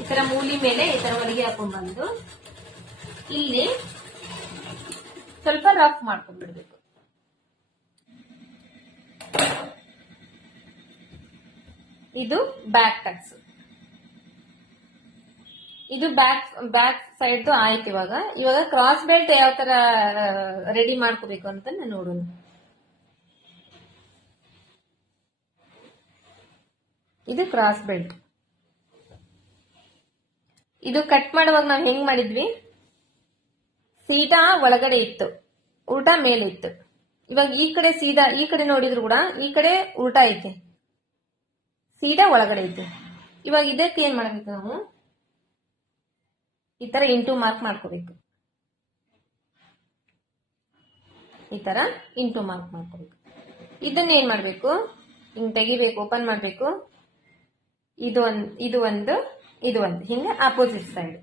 ಈ ತರ ಮೂಲಿ ಮೇಲೆ ಈ ತರ ಹೊಲಿಗೆ ಹಾಕೊಂಡ್ಬಂದು ಇಲ್ಲಿ ಸ್ವಲ್ಪ ರಫ್ ಮಾಡ್ಕೊಂಡ್ಬಿಡ್ಬೇಕು. ಇದು ಬ್ಯಾಕ್ ಟಕ್ಸ್. ಇದು ಬ್ಯಾಕ್ ಸೈಡ್ ಆಯ್ತು. ಇವಾಗ ಕ್ರಾಸ್ ಬೆಲ್ಟ್ ಯಾವ ತರ ರೆಡಿ ಮಾಡ್ಕೋಬೇಕು ಅಂತ ನೋಡೋಣ. ಇದು ಕ್ರಾಸ್ ಬೆಲ್ಟ್. ಇದು ಕಟ್ ಮಾಡುವಾಗ ನಾವು ಹೆಂಗ್ ಮಾಡಿದ್ವಿ, ಸೀದಾ ಒಳಗಡೆ ಇತ್ತು, ಉಲ್ಟಾ ಮೇಲೆ ಇತ್ತು. ಇವಾಗ ಈ ಕಡೆ ಸೀದಾ, ಈ ಕಡೆ ನೋಡಿದ್ರು ಕೂಡ ಈ ಕಡೆ ಉಲ್ಟಾ ಐತೆ, ಸೀದಾ ಒಳಗಡೆ ಐತೆ. ಇವಾಗ ಇದಕ್ಕೆ ಏನ್ ಮಾಡ್ಬೇಕು, ನಾವು ಈ ತರ ಇಂಟು ಮಾರ್ಕ್ ಮಾಡ್ಕೋಬೇಕು. ಈ ತರ ಇಂಟು ಮಾರ್ಕ್ ಮಾಡ್ಕೋಬೇಕು. ಇದನ್ನ ಏನ್ ಮಾಡ್ಬೇಕು, ಹಿಂಗ್ ತೆಗಿಬೇಕು, ಓಪನ್ ಮಾಡ್ಬೇಕು. ಇದು ಒಂದು ಹಿಂಗೆ ಆಪೋಸಿಟ್ ಸೈಡ್.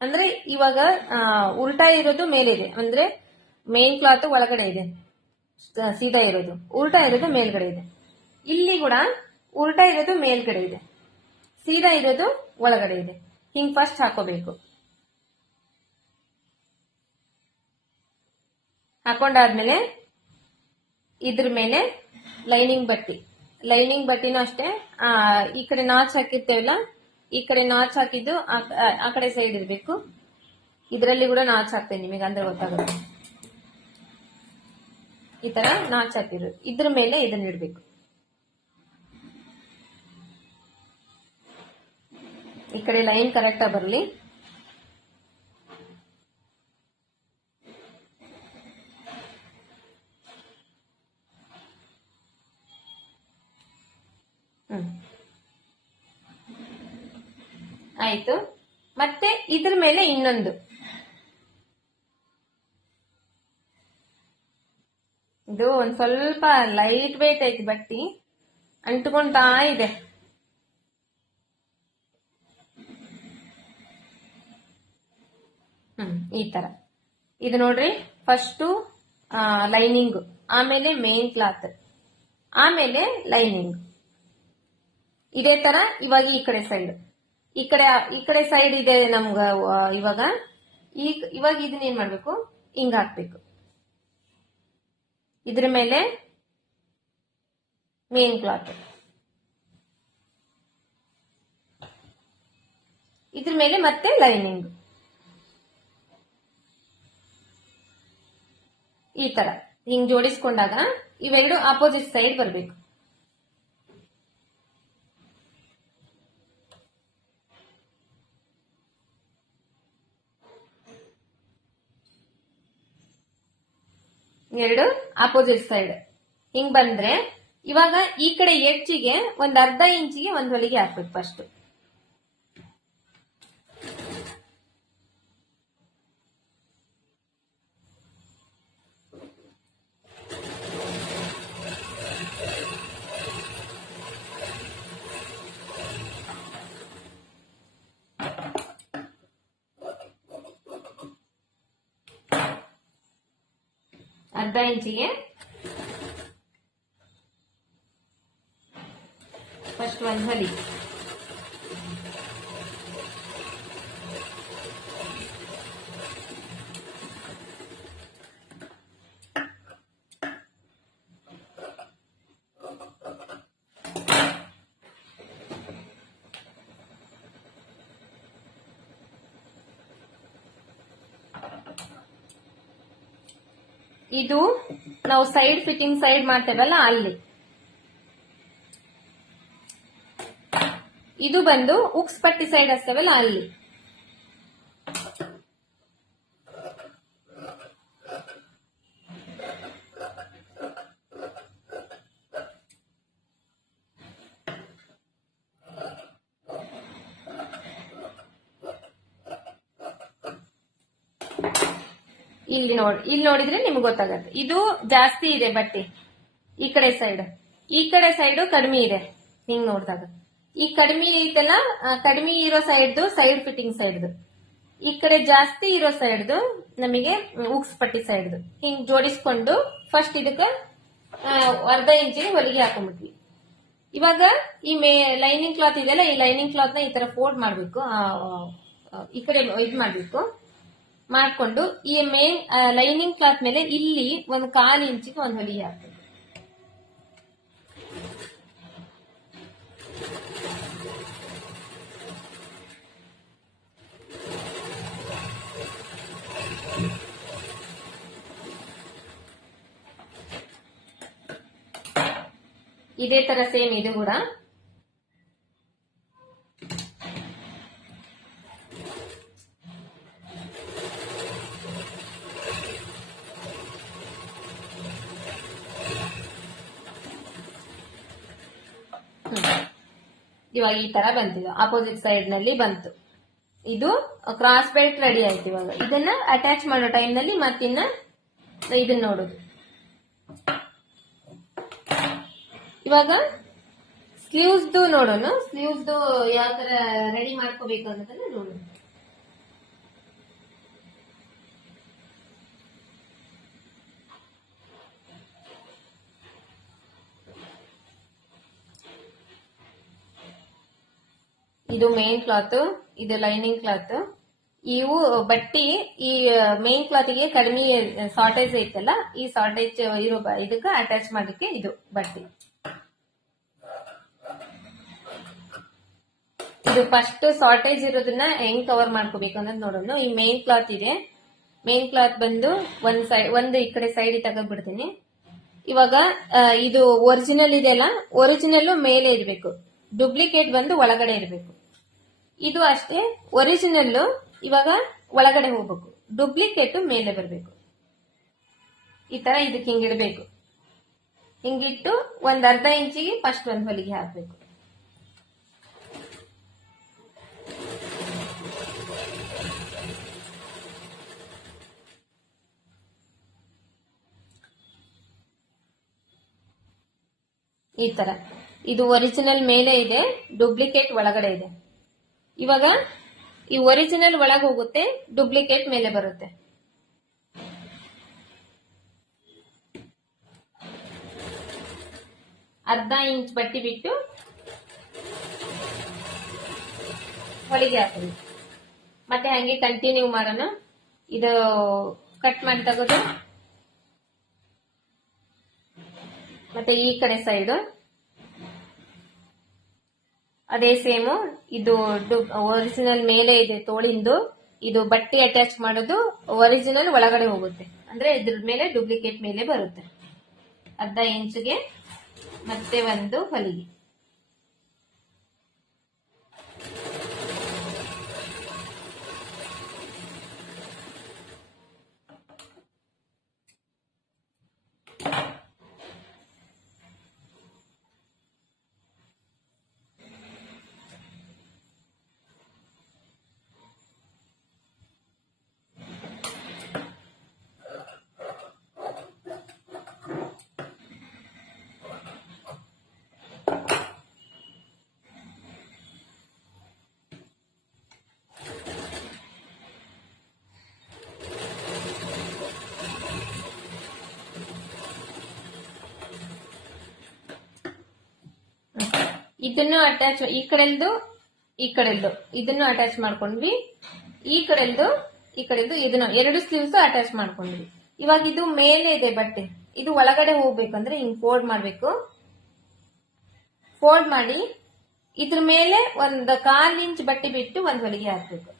ಅಂದ್ರೆ ಇವಾಗ ಉಲ್ಟಾ ಇರೋದು ಮೇಲಿದೆ, ಅಂದ್ರೆ ಮೇನ್ ಕ್ಲಾತ್ ಒಳಗಡೆ ಇದೆ, ಸೀದಾ ಇರೋದು. ಉಲ್ಟಾ ಇರೋದು ಮೇಲ್ಗಡೆ ಇದೆ. ಇಲ್ಲಿ ಕೂಡ ಉಲ್ಟಾ ಇರೋದು ಮೇಲ್ಗಡೆ ಇದೆ, ಸೀದಾ ಇರೋದು ಒಳಗಡೆ ಇದೆ. ಹಿಂಗ್ ಫಸ್ಟ್ ಹಾಕೋಬೇಕು. ಹಾಕೊಂಡಾದ್ಮೇಲೆ ಇದ್ರ ಮೇಲೆ ಲೈನಿಂಗ್ ಬಟ್ಟಿನೂ ಅಷ್ಟೇ. ಈ ಕಡೆ ನಾಚ್ ಹಾಕಿರ್ತೇವಲ್ಲ, ಈ ಕಡೆ ನಾಚ್ ಹಾಕಿದ್ದು ಆ ಕಡೆ ಸೈಡ್ ಇರ್ಬೇಕು. ಇದರಲ್ಲಿ ಕೂಡ ನಾಚ್ ಹಾಕ್ತೇನೆ ನಿಮಗೆ, ಅಂದ್ರೆ ಗೊತ್ತಾಗುತ್ತೆ. ಈ ತರ ನಾಚ್ ಹಾಕಿರೋದು ಇದ್ರ ಮೇಲೆ ಇದನ್ನ ಇಡ್ಬೇಕು. ಈ ಕಡೆ ಲೈನ್ ಕರೆಕ್ಟ್ ಆಗಿ ಬರಲಿ. ಆಯ್ತು. ಮತ್ತೆ ಇದ್ರ ಮೇಲೆ ಇನ್ನೊಂದು, ಇದು ಒಂದ್ ಸ್ವಲ್ಪ ಲೈಟ್ ವೇಟ್ ಐತಿ, ಬಟ್ಟಿ ಅಂಟ್ಕೊಂತಾ ಇದೆ. ಈ ತರ ಇದು ನೋಡ್ರಿ. ಫಸ್ಟ್ ಲೈನಿಂಗ್, ಆಮೇಲೆ ಮೇನ್ ಕ್ಲಾತ್, ಆಮೇಲೆ ಲೈನಿಂಗ್. ಇದೇ ತರ ಇವಾಗ ಈ ಕಡೆ ಸೈಡ್ ಇದೆ ನಮ್ಗ. ಇವಾಗ ಇದನ್ನ ಏನ್ ಮಾಡ್ಬೇಕು, ಹಿಂಗ್ ಹಾಕ್ಬೇಕು. ಇದ್ರ ಮೇಲೆ ಮೇನ್ ಕ್ಲಾತ್, ಇದ್ರ ಮೇಲೆ ಮತ್ತೆ ಲೈನಿಂಗ್. ಈ ತರ ಹಿಂಗ್ ಜೋಡಿಸ್ಕೊಂಡಾಗ ಇವೆರಡು ಆಪೋಸಿಟ್ ಸೈಡ್ ಬರಬೇಕು. ಎರಡು ಆಪೋಸಿಟ್ ಸೈಡ್ ಹಿಂಗ್ ಬಂದ್ರೆ ಇವಾಗ ಈ ಕಡೆ ಎಡ್ಜಿಗೆ ಒಂದ್ ಅರ್ಧ ಇಂಚಿಗೆ ಒಂದ್ ಹೊಲಿಗೆ ಹಾಕ್ಬೇಕು ಫಸ್ಟ್. ಅರ್ಧ ಇಂಚಿಗೆ ಫಸ್ಟ್ ಒಂದು ಹೊಲಿ. ಇದು ನಾವು ಸೈಡ್ ಫಿಟ್ಟಿಂಗ್ ಸೈಡ್ ಮಾಡ್ತೇವಲ್ಲ ಅಲ್ಲಿ. ಇದು ಬಂದು ಉಕ್ಸ್ ಪಟ್ಟಿ ಸೈಡ್ ಹಸ್ತೇವಲ್ಲ ಅಲ್ಲಿ. ಇಲ್ಲಿ ನೋಡಿದ್ರೆ ನಿಮ್ಗೆ ಗೊತ್ತಾಗತ್ತೆ. ಇದು ಜಾಸ್ತಿ ಇದೆ ಬಟ್ಟೆ ಈ ಕಡೆ ಸೈಡ್ ಕಡಿಮೆ ಇದೆ. ಹಿಂಗ್ ನೋಡಿದಾಗ ಈ ಕಡಿಮೆ ಐತಲ್ಲ, ಕಡಿಮೆ ಇರೋ ಸೈಡ್ ಫಿಟ್ಟಿಂಗ್ ಸೈಡ್ದು, ಈ ಕಡೆ ಜಾಸ್ತಿ ಇರೋ ಸೈಡ್ದು ನಮಗೆ ಉಕ್ಸ್ ಪಟ್ಟಿ ಸೈಡ್ದು ಹಿಂಗ್ ಜೋಡಿಸ್ಕೊಂಡು ಫಸ್ಟ್ ಇದಕ್ಕೆ ಅರ್ಧ ಇಂಚಿಗೆ ಹೊಲಿಗೆ ಹಾಕೊಂಡ್ಬಿಟ್ವಿ. ಇವಾಗ ಈ ಲೈನಿಂಗ್ ಕ್ಲಾತ್ ಇದೆಯಲ್ಲ, ಈ ಲೈನಿಂಗ್ ಕ್ಲಾತ್ ನ ಈ ತರ ಫೋಲ್ಡ್ ಮಾಡ್ಬೇಕು, ಈ ಕಡೆ ಇದು ಮಾಡ್ಬೇಕು. ಮಾಡ್ಕೊಂಡು ಈ ಮೇನ್ ಲೈನಿಂಗ್ ಕ್ಲಾತ್ ಮೇಲೆ ಇಲ್ಲಿ ಒಂದು 1/4 ಇಂಚಿಗೆ ಒಂದು ಹೊಲಿಗೆ ಹಾಕ್ಬೇಕು. ಇದೇ ತರ ಸೇಮ್ ಇದು ಕೂಡ. ಇವಾಗ ಈ ತರ ಬಂತಿದೆ, ಆಪೋಸಿಟ್ ಸೈಡ್ ನಲ್ಲಿ ಬಂತು. ಇದು ಕ್ರಾಸ್ ಬೆಲ್ಟ್ ರೆಡಿ ಆಯ್ತು. ಇವಾಗ ಇದನ್ನ ಅಟ್ಯಾಚ್ ಮಾಡೋ ಟೈಮ್ ನಲ್ಲಿ ಮತ್ತಿನ್ನ ಇದನ್ನ ನೋಡೋದು. ಇವಾಗ ಸ್ಲೀವ್ಸ್ ನೋಡೋಣ. ಸ್ಲೀವ್ಸ್ ಯಾವ ತರ ರೆಡಿ ಮಾಡ್ಕೋಬೇಕು ಅನ್ನೋದನ್ನ ನೋಡೋಣ. ಇದು ಮೇನ್ ಕ್ಲಾತ್, ಇದು ಲೈನಿಂಗ್ ಕ್ಲಾತ್. ಇವು ಬಟ್ಟಿ ಈ ಮೇನ್ ಕ್ಲಾತ್ ಗೆ ಕಡಿಮೆ ಶಾರ್ಟೇಜ್ ಐತಲ್ಲ, ಈ ಶಾರ್ಟೇಜ್ ಇರೋ ಇದಕ್ಕೆ ಅಟ್ಯಾಚ್ ಮಾಡಲಿಕ್ಕೆ ಇದು ಬಟ್ಟಿ. ಇದು ಫಸ್ಟ್ ಶಾರ್ಟೇಜ್ ಇರೋದನ್ನ ಹೆಂಗ್ ಕವರ್ ಮಾಡ್ಕೋಬೇಕು ಅನ್ನೋದು ನೋಡೋಣ. ಈ ಮೇನ್ ಕ್ಲಾತ್ ಇದೆ, ಮೇನ್ ಕ್ಲಾತ್ ಬಂದು ಒಂದು ಈ ಕಡೆ ಸೈಡ್ ತೆಗೆದ್ಬಿಡ್ತೀನಿ. ಇವಾಗ ಇದು ಒರಿಜಿನಲ್ ಇದೆಯಲ್ಲ, ಒರಿಜಿನಲ್ ಮೇಲೆ ಇರಬೇಕು, ಡೂಪ್ಲಿಕೇಟ್ ಬಂದು ಒಳಗಡೆ ಇರಬೇಕು. ಇದು ಅಷ್ಟೇ, ಒರಿಜಿನಲ್ ಇವಾಗ ಒಳಗಡೆ ಹೋಗ್ಬೇಕು, ಡೂಪ್ಲಿಕೇಟ್ ಮೇಲೆ ಬರಬೇಕು. ಈ ತರ ಇದಕ್ಕೆ ಹಿಂಗಿಡ್ಬೇಕು. ಹಿಂಗಿಟ್ಟು ಒಂದ್ ಅರ್ಧ ಇಂಚಿಗೆ ಫಸ್ಟ್ ಒಂದು ಹೊಲಿಗೆ ಹಾಕ್ಬೇಕು. ಈ ತರ ಇದು ಒರಿಜಿನಲ್ ಮೇಲೆ ಇದೆ, ಡೂಪ್ಲಿಕೇಟ್ ಒಳಗಡೆ ಇದೆ. ಇವಾಗ ಈ ಒರಿಜಿನಲ್ ಒಳಗೆ ಹೋಗುತ್ತೆ, ಡೂಪ್ಲಿಕೇಟ್ ಮೇಲೆ ಬರುತ್ತೆ. ಅರ್ಧ ಇಂಚ್ ಬಟ್ಟಿ ಬಿಟ್ಟು ಹೊಲಿಗೆ ಹಾಕಬೇಕು. ಮತ್ತೆ ಹಂಗೆ ಕಂಟಿನ್ಯೂ ಮಾಡೋಣ. ಇದು ಕಟ್ ಮಾಡಿ ತಗೋದು, ಮತ್ತೆ ಈ ಕಡೆ ಸೈಡ್ ಅದೇ ಸೇಮ್. ಇದು ಒರಿಜಿನಲ್ ಮೇಲೆ ಇದೆ ತೋಳಿಂದು, ಇದು ಬಟ್ಟೆ ಅಟ್ಯಾಚ್ ಮಾಡೋದು ಒರಿಜಿನಲ್ ಒಳಗಡೆ ಹೋಗುತ್ತೆ, ಅಂದ್ರೆ ಇದ್ರ ಮೇಲೆ ಡೂಪ್ಲಿಕೇಟ್ ಮೇಲೆ ಬರುತ್ತೆ. ಅರ್ಧ ಇಂಚಿಗೆ ಮತ್ತೆ ಒಂದು ಹೊಲಿಗೆ. ಇದನ್ನು ಅಟ್ಯಾಚ್, ಈ ಕಡೆಲ್ದು ಇದನ್ನು ಅಟ್ಯಾಚ್ ಮಾಡ್ಕೊಂಡ್ವಿ, ಈ ಕಡೆಲ್ದು ಇದನ್ನ ಎರಡು ಸ್ಲೀವ್ಸ್ ಅಟ್ಯಾಚ್ ಮಾಡ್ಕೊಂಡ್ವಿ. ಇವಾಗ ಇದು ಮೇಲೆ ಇದೆ ಬಟ್ಟೆ, ಇದು ಒಳಗಡೆ ಹೋಗ್ಬೇಕಂದ್ರೆ ಹಿಂಗ್ ಫೋಲ್ಡ್ ಮಾಡ್ಬೇಕು. ಫೋಲ್ಡ್ ಮಾಡಿ ಇದ್ರ ಮೇಲೆ ಒಂದ್ 1/4 ಇಂಚ್ ಬಟ್ಟೆ ಬಿಟ್ಟು ಒಂದ್ ಹೊಲಿಗೆ ಹಾಕ್ಬೇಕು.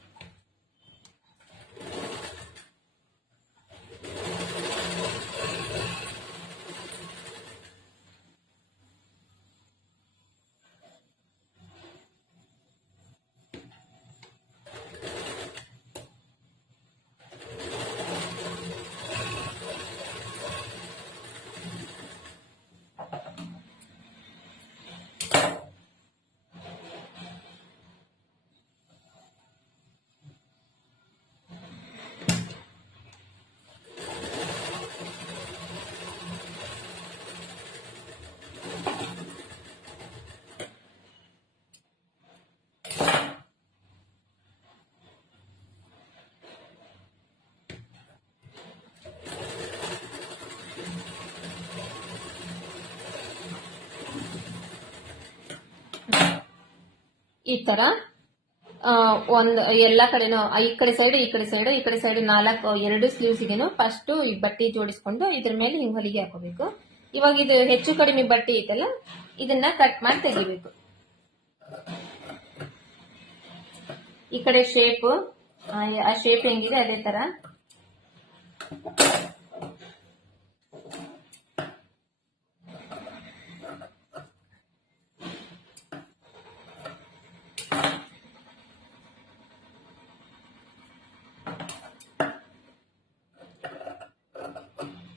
ಈ ತರ ಒಂದ್ ಎಲ್ಲಾ ಕಡೆನೂ ಈ ಕಡೆ ಸೈಡ್ ಈ ಕಡೆ ಸೈಡ್ 2 ಸ್ಲೀವ್ಸ್ಗೆನು ಫಸ್ಟ್ ಈ ಬಟ್ಟೆ ಜೋಡಿಸ್ಕೊಂಡು ಇದ್ರ ಮೇಲೆ ಹಿಂಗ್ ಹೊಲಿಗೆ ಹಾಕೋಬೇಕು. ಇವಾಗ ಇದು ಹೆಚ್ಚು ಕಡಿಮೆ ಬಟ್ಟೆ ಐತಲ್ಲ, ಇದನ್ನ ಕಟ್ ಮಾಡಿ ತೆಗಿಬೇಕು. ಈ ಕಡೆ ಶೇಪ್, ಆ ಶೇಪ್ ಹೆಂಗಿದೆ ಅದೇ ತರ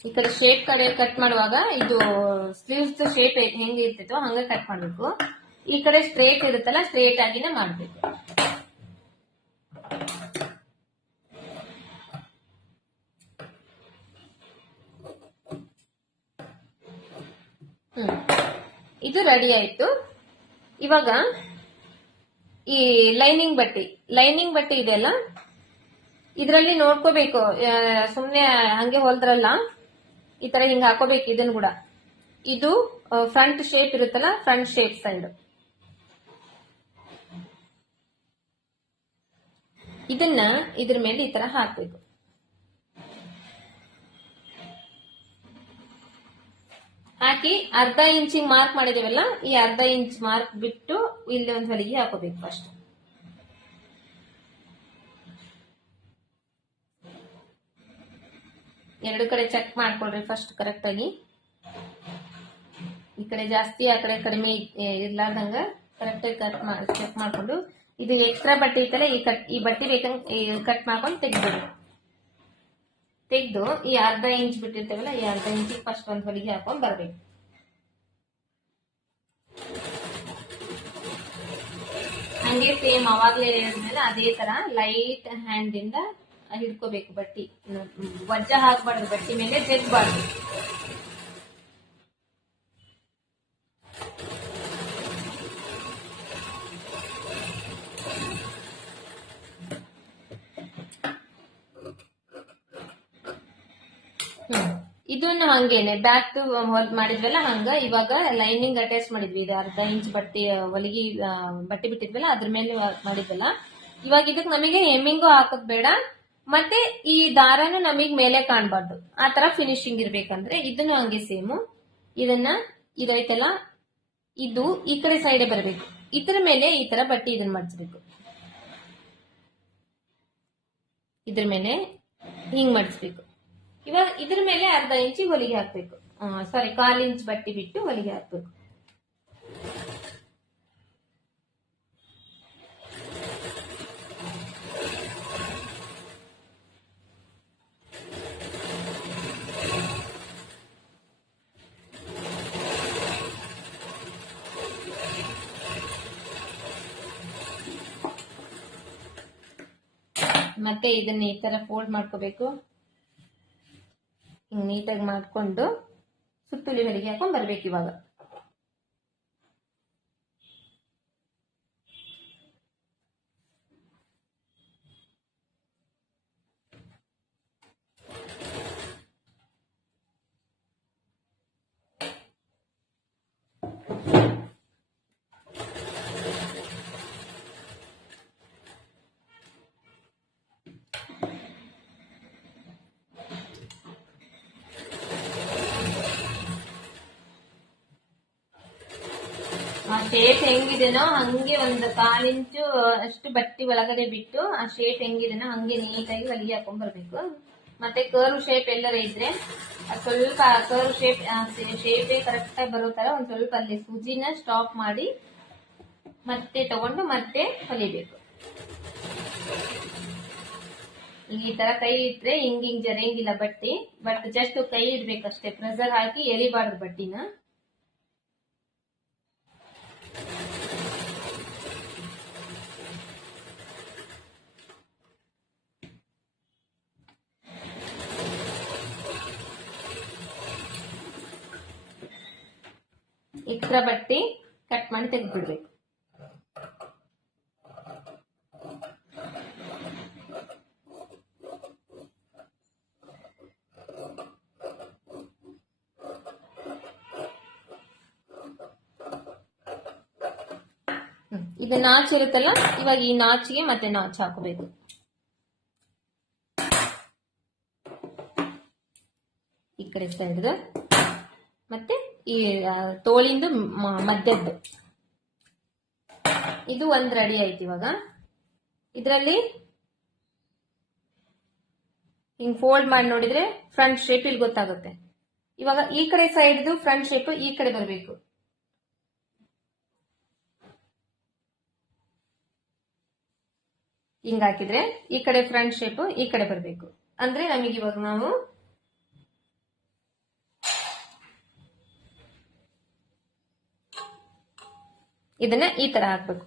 ಈ ಕಡೆ ಶೇಪ್ ಕಡೆ ಕಟ್ ಮಾಡುವಾಗ ಇದು ಸ್ಲೀವ್ಸ್ ಶೇಪ್ ಹೆಂಗೆ ಇರ್ತಿತ್ತೋ ಹಂಗ ಕಟ್ ಮಾಡ್ಬೇಕು. ಈ ಕಡೆ ಸ್ಟ್ರೇಟ್ ಇರುತ್ತಲ್ಲ, ಸ್ಟ್ರೇಟ್ ಆಗಿನೇ ಮಾಡ್ಬೇಕು. ಇದು ರೆಡಿ ಆಯ್ತು. ಇವಾಗ ಈ ಲೈನಿಂಗ್ ಬಟ್ಟೆ ಇದೆಯಲ್ಲ, ಇದರಲ್ಲಿ ನೋಡ್ಕೋಬೇಕು, ಸುಮ್ನೆ ಹಂಗೆ ಹೊಲ್ದ್ರಲ್ಲ ಈ ತರ ಹಿಂಗ ಹಾಕೋಬೇಕು. ಇದನ್ನು ಕೂಡ ಇದು ಫ್ರಂಟ್ ಶೇಪ್ ಇರುತ್ತಲ್ಲ, ಫ್ರಂಟ್ ಶೇಪ್ ಸೈಡ್ ಇದನ್ನ ಇದ್ರ ಮೇಲೆ ಈ ತರ ಹಾಕ್ಬೇಕು. ಹಾಕಿ ಅರ್ಧ ಇಂಚಿಗೆ ಮಾರ್ಕ್ ಮಾಡಿದೇವಲ್ಲ, ಈ ಅರ್ಧ ಇಂಚ್ ಮಾರ್ಕ್ ಬಿಟ್ಟು ಇಲ್ಲಿ ಒಂದು ಹೊಲಿಗೆ ಹಾಕೋಬೇಕು. ಫಸ್ಟ್ ಎರಡು ಕಡೆ ಚೆಕ್ ಮಾಡ್ಕೊಳ್ರಿ ಫಸ್ಟ್ ಕರೆಕ್ಟ್ ಆಗಿ. ಈ ಕಡೆ ಜಾಸ್ತಿ ಆ ಕಡೆ ಕಡಿಮೆ ಇರ್ಲಾರ್ದಂಗ ಕರೆಕ್ಟ್ ಆಗಿ ಚೆಕ್ ಮಾಡ್ಕೊಂಡು, ಇದು ಎಕ್ಸ್ಟ್ರಾ ಬಟ್ಟೆ ಐತಲ್ಲ ಈ ಬಟ್ಟೆ ಬೇಕಂಗ ಕಟ್ ಮಾಡ್ಕೊಂಡು ತೆಗ್ದು ಈ ಅರ್ಧ ಇಂಚ್ ಬಿಟ್ಟಿರ್ತೇವಲ್ಲ, ಈ ಅರ್ಧ ಇಂಚಿಗೆ ಫಸ್ಟ್ ಒಂದ್ ಹೊಲಿಗೆ ಹಾಕೊಂಡ್ ಬರ್ಬೇಕು. ಹಂಗೆ ಸೇಮ್ ಅವಾಗ್ಲೇ ಹೇಳಿದ್ಮೇಲೆ ಅದೇ ತರ ಲೈಟ್ ಹ್ಯಾಂಡ್ ಇಂದ ಹಿಡ್ಕೋಬೇಕು. ಬಟ್ಟಿ ವಜ್ಜ ಹಾಕ್ಬಾರ್ದು, ಬಟ್ಟಿ ಮೇಲೆ ಜಗ್ಬಾರ್ದು. ಇದನ್ನು ಹಂಗೇನೆ ಬ್ಯಾಕ್ ಮಾಡಿದ್ವಲ್ಲ ಹಂಗ. ಇವಾಗ ಲೈನಿಂಗ್ ಅಟ್ಯಾಚ್ ಮಾಡಿದ್ವಿ, ಇದು ಅರ್ಧ ಇಂಚ್ ಬಟ್ಟೆ ಹೊಲಿಗೆ ಬಟ್ಟೆ ಬಿಟ್ಟಿದ್ವಲ್ಲ ಅದ್ರ ಮೇಲೆ ಮಾಡಿದ್ವಲ್ಲ. ಇವಾಗ ಇದಕ್ ನಮಗೆ ಹೆಮ್ಮಿಂಗು ಹಾಕೋದ್ ಬೇಡ, ಮತ್ತೆ ಈ ದಾರನು ನಮಗ್ ಮೇಲೆ ಕಾಣಬಾರ್ದು. ಆ ತರ ಫಿನಿಶಿಂಗ್ ಇರ್ಬೇಕಂದ್ರೆ ಇದನ್ನು ಹಂಗೆ ಸೇಮು. ಇದನ್ನ ಇದೈತಲ್ಲ, ಇದು ಈ ಕಡೆ ಸೈಡ್ ಬರಬೇಕು. ಇದ್ರ ಮೇಲೆ ಈ ತರ ಬಟ್ಟೆ ಇದನ್ನ ಮಡಿಸ್ಬೇಕು. ಇದ್ರ ಮೇಲೆ ಹಿಂಗ್ ಮಡಿಸ್ಬೇಕು. ಇವಾಗ ಇದ್ರ ಮೇಲೆ ಅರ್ಧ ಇಂಚಿಗೆ ಹೊಲಿಗೆ ಹಾಕ್ಬೇಕು. ಸಾರಿ, 1/4 ಇಂಚ್ ಬಟ್ಟೆ ಬಿಟ್ಟು ಹೊಲಿಗೆ ಹಾಕ್ಬೇಕು. ಮತ್ತೆ ಇದನ್ನ ಈ ತರ ಫೋಲ್ಡ್ ಮಾಡ್ಕೋಬೇಕು. ಹಿಂಗ್ ನೀಟಾಗಿ ಮಾಡ್ಕೊಂಡು ಸುತ್ತುಲಿ ಹೊಲಿಗೆ ಹಾಕೊಂಡ್ ಬರ್ಬೇಕು. ಇವಾಗ ಶೇಪ್ ಹೆಂಗಿದೆನೋ ಹಂಗೆ ಒಂದು 1/4 ಇಂಚು ಅಷ್ಟು ಬಟ್ಟಿ ಒಳಗಡೆ ಬಿಟ್ಟು ಆ ಶೇಪ್ ಹೆಂಗಿದೆನೋ ಹಂಗೆ ನೀಟಾಗಿ ಹೊಲಿಗೆ ಹಾಕೊಂಡ್ ಬರ್ಬೇಕು. ಮತ್ತೆ ಕರ್ವ್ ಶೇಪ್ ಎಲ್ಲರ ಇದ್ರೆ ಸ್ವಲ್ಪ ಕರ್ವ್ ಶೇಪೇ ಕರೆಕ್ಟ್ ಆಗಿ ಬರೋ ತರ ಒಂದ್ ಸ್ವಲ್ಪ ಅಲ್ಲಿ ಸೂಜಿನ ಸ್ಟಾಪ್ ಮಾಡಿ ಮತ್ತೆ ತಗೊಂಡು ಮತ್ತೆ ಹೊಲಿಬೇಕು. ಈ ತರ ಕೈ ಇಟ್ರೆ ಹಿಂಗ್ ಜರಂಗಿಲ್ಲ ಬಟ್ಟಿ, ಬಟ್ ಜಸ್ಟ್ ಕೈ ಇಡ್ಬೇಕಷ್ಟೇ, ಪ್ರೆಸರ್ ಹಾಕಿ ಎಳಿಬಾರ್ದು ಬಟ್ಟಿನ. ಎಕ್ಸ್ಟ್ರಾ ಬಟ್ಟಿ ಕಟ್ ಮಾಡಿ ತೆಗೆದ್ಬಿಡ್ಬೇಕು. ಈಗ ನಾಚ್ ಇರುತ್ತಲ್ಲ, ಇವಾಗ ಈ ನಾಚಿಗೆ ಮತ್ತೆ ನಾಚ್ ಹಾಕಬೇಕು. ಈ ಕಡೆ ಸೈಡ್ ಮತ್ತೆ ಈ ತೋಳಿಂದು ಮಧ್ಯದ್ದು ಇದು ಒಂದ್ ರೆಡಿ ಆಯ್ತು. ಇವಾಗ ಇದರಲ್ಲಿ ಹಿಂಗ್ ಫೋಲ್ಡ್ ಮಾಡಿ ನೋಡಿದ್ರೆ ಫ್ರಂಟ್ ಶೇಪ್ ಇಲ್ಲಿ ಗೊತ್ತಾಗುತ್ತೆ. ಇವಾಗ ಈ ಕಡೆ ಸೈಡ್ದು ಫ್ರಂಟ್ ಶೇಪ್ ಈ ಕಡೆ ಬರಬೇಕು. ಹಿಂಗ್ ಹಾಕಿದ್ರೆ ಈ ಕಡೆ ಫ್ರಂಟ್ ಶೇಪ್ ಈ ಕಡೆ ಬರಬೇಕು. ಅಂದ್ರೆ ನಮಗೆ ಇವಾಗ ನಾವು ಇದನ್ನ ಈ ತರ ಹಾಕ್ಬೇಕು.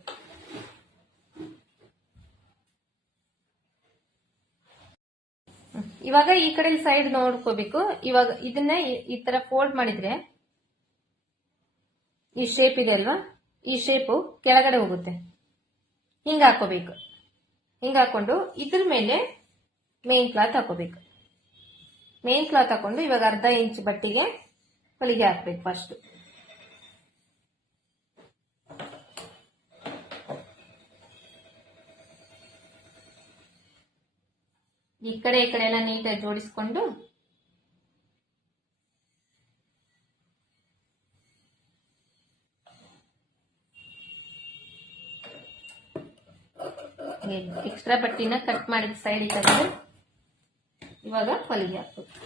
ಇವಾಗ ಈ ಕಡೆ ಸೈಡ್ ನೋಡ್ಕೋಬೇಕು. ಇವಾಗ ಇದನ್ನ ಈ ತರ ಫೋಲ್ಡ್ ಮಾಡಿದ್ರೆ ಈ ಶೇಪ್ ಇದೆ ಅಲ್ವಾ, ಈ ಶೇಪ್ ಕೆಳಗಡೆ ಹೋಗುತ್ತೆ. ಹಿಂಗ ಹಾಕೋಬೇಕು. ಹಿಂಗ ಹಾಕೊಂಡು ಇದ್ರ ಮೇಲೆ ಮೇನ್ ಕ್ಲಾತ್ ಹಾಕೋಬೇಕು. ಮೇನ್ ಕ್ಲಾತ್ ಹಾಕೊಂಡು ಇವಾಗ 1/2 ಇಂಚ್ ಬಟ್ಟಿಗೆ ಹೊಲಿಗೆ ಹಾಕ್ಬೇಕು. ಫಸ್ಟ್ ಈ ಕಡೆ ಎಲ್ಲ ನೀಟಾಗಿ ಜೋಡಿಸ್ಕೊಂಡು ಎಕ್ಸ್ಟ್ರಾ ಬಟ್ಟಿನ ಕಟ್ ಮಾಡಿದ ಸೈಡ್ ತೆಗೆದು ಇವಾಗ ಹೊಲಿಗೆ ಹಾಕ್ಬೇಕು.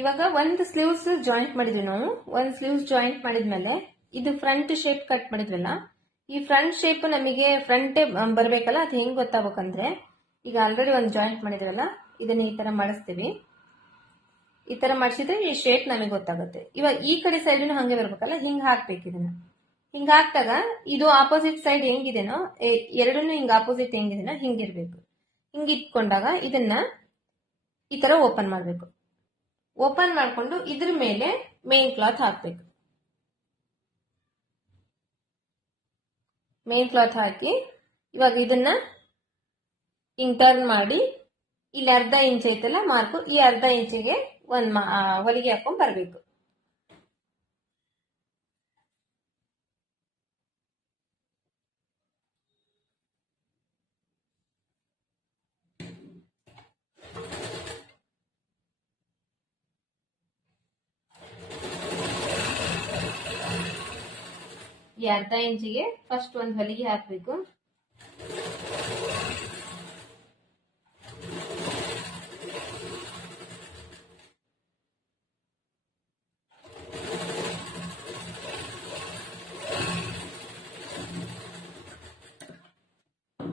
ಇವಾಗ ಒಂದು ಸ್ಲೀವ್ಸ್ ಜಾಯಿಂಟ್ ಮಾಡಿದ್ವಿ ನಾವು. ಒಂದು ಸ್ಲೀವ್ಸ್ ಜಾಯಿಂಟ್ ಮಾಡಿದ್ಮೇಲೆ ಇದು ಫ್ರಂಟ್ ಶೇಪ್ ಕಟ್ ಮಾಡಿದ್ವಲ್ಲ, ಈ ಫ್ರಂಟ್ ಶೇಪ್ ನಮಗೆ ಫ್ರಂಟೇ ಬರ್ಬೇಕಲ್ಲ, ಅದು ಹೆಂಗ್ ಗೊತ್ತಾಗಬೇಕಂದ್ರೆ ಈಗ ಆಲ್ರೆಡಿ ಒಂದು ಜಾಯಿಂಟ್ ಮಾಡಿದ್ವಲ್ಲ, ಇದನ್ನ ಈ ತರ ಮಾಡಿಸ್ತೀವಿ. ಈ ತರ ಮಾಡಿಸಿದ್ರೆ ಈ ಶೇಪ್ ನಮಗೆ ಗೊತ್ತಾಗುತ್ತೆ. ಇವಾಗ ಈ ಕಡೆ ಸೈಡ್ ಹಂಗೆ ಬರ್ಬೇಕಲ್ಲ, ಹಿಂಗ್ ಹಾಕ್ಬೇಕು. ಇದನ್ನ ಹಿಂಗ್ ಹಾಕ್ದಾಗ ಇದು ಆಪೋಸಿಟ್ ಸೈಡ್ ಹೆಂಗಿದೆನೋ, ಎರಡನ್ನೂ ಹಿಂಗ್ ಆಪೋಸಿಟ್ ಹೆಂಗಿದೆನೋ ಹಿಂಗಿರ್ಬೇಕು. ಹಿಂಗ್ ಇಟ್ಕೊಂಡಾಗ ಇದನ್ನ ಈ ತರ ಓಪನ್ ಮಾಡ್ಬೇಕು. ಓಪನ್ ಮಾಡ್ಕೊಂಡು ಇದ್ರ ಮೇಲೆ ಮೇನ್ ಕ್ಲಾತ್ ಹಾಕ್ಬೇಕು. ಮೇನ್ ಕ್ಲಾತ್ ಹಾಕಿ ಇವಾಗ ಇದನ್ನ ಹಿಂಗ್ ಟರ್ನ್ ಮಾಡಿ ಇಲ್ಲಿ 1/2 ಇಂಚ್ ಐತಲ್ಲ ಮಾರ್ಕು, ಈ 1/2 ಇಂಚಿಗೆ ಒಂದ್ ಹೊಲಿಗೆ ಹಾಕೊಂಡ್ ಬರ್ಬೇಕು. ಈ 1/2 ಇಂಚಿಗೆ ಫಸ್ಟ್ ಒಂದು ಹೊಲಿಗೆ ಹಾಕಬೇಕು.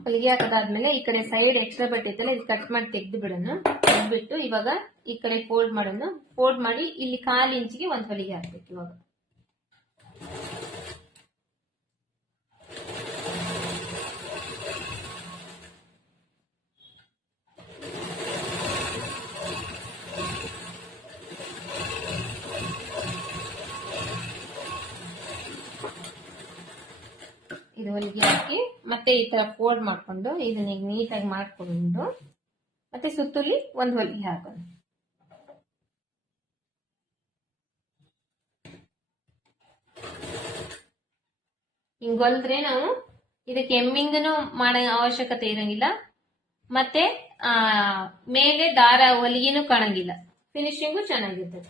ಹೊಲಿಗೆ ಹಾಕೋದಾದ್ಮೇಲೆ ಈ ಕಡೆ ಸೈಡ್ ಎಕ್ಸ್ಟ್ರಾ ಬಟ್ಟೆ ಇತ್ತಲ್ಲ, ಇದು ಕಟ್ ಮಾಡಿ ತೆಗೆದು ಬಿಡೋಣ. ತೆಗೆದ್ಬಿಟ್ಟು ಇವಾಗ ಈ ಕಡೆ ಫೋಲ್ಡ್ ಮಾಡೋಣ. ಫೋಲ್ಡ್ ಮಾಡಿ ಇಲ್ಲಿ 1/4 ಇಂಚಿಗೆ ಒಂದು ಹೊಲಿಗೆ ಹಾಕ್ಬೇಕು. ಇವಾಗ ಇದು ಹೊಲಿಗೆ ಹಾಕಿ ಮತ್ತೆ ಈ ತರ ಫೋಲ್ಡ್ ಮಾಡ್ಕೊಂಡು ಇದನ್ನ ಈಗ ನೀಟಾಗಿ ಮಾಡ್ಕೊಂಡು ಮತ್ತೆ ಸುತ್ತಲಿ ಒಂದು ಹೊಲಿಗೆ ಹಾಕೋಣ. ಹಿಂಗ್ ಹೊಲಿದ್ರೆ ನಾವು ಇದಕ್ಕೆ ಎಮ್ಮಿಂಗನು ಮಾಡೋ ಅವಶ್ಯಕತೆ ಇರಂಗಿಲ್ಲ, ಮತ್ತೆ ಮೇಲೆ ದಾರ ಹೊಲಿಗೆನೂ ಕಾಣಂಗಿಲ್ಲ, ಫಿನಿಶಿಂಗು ಚೆನ್ನಾಗಿರ್ತದೆ.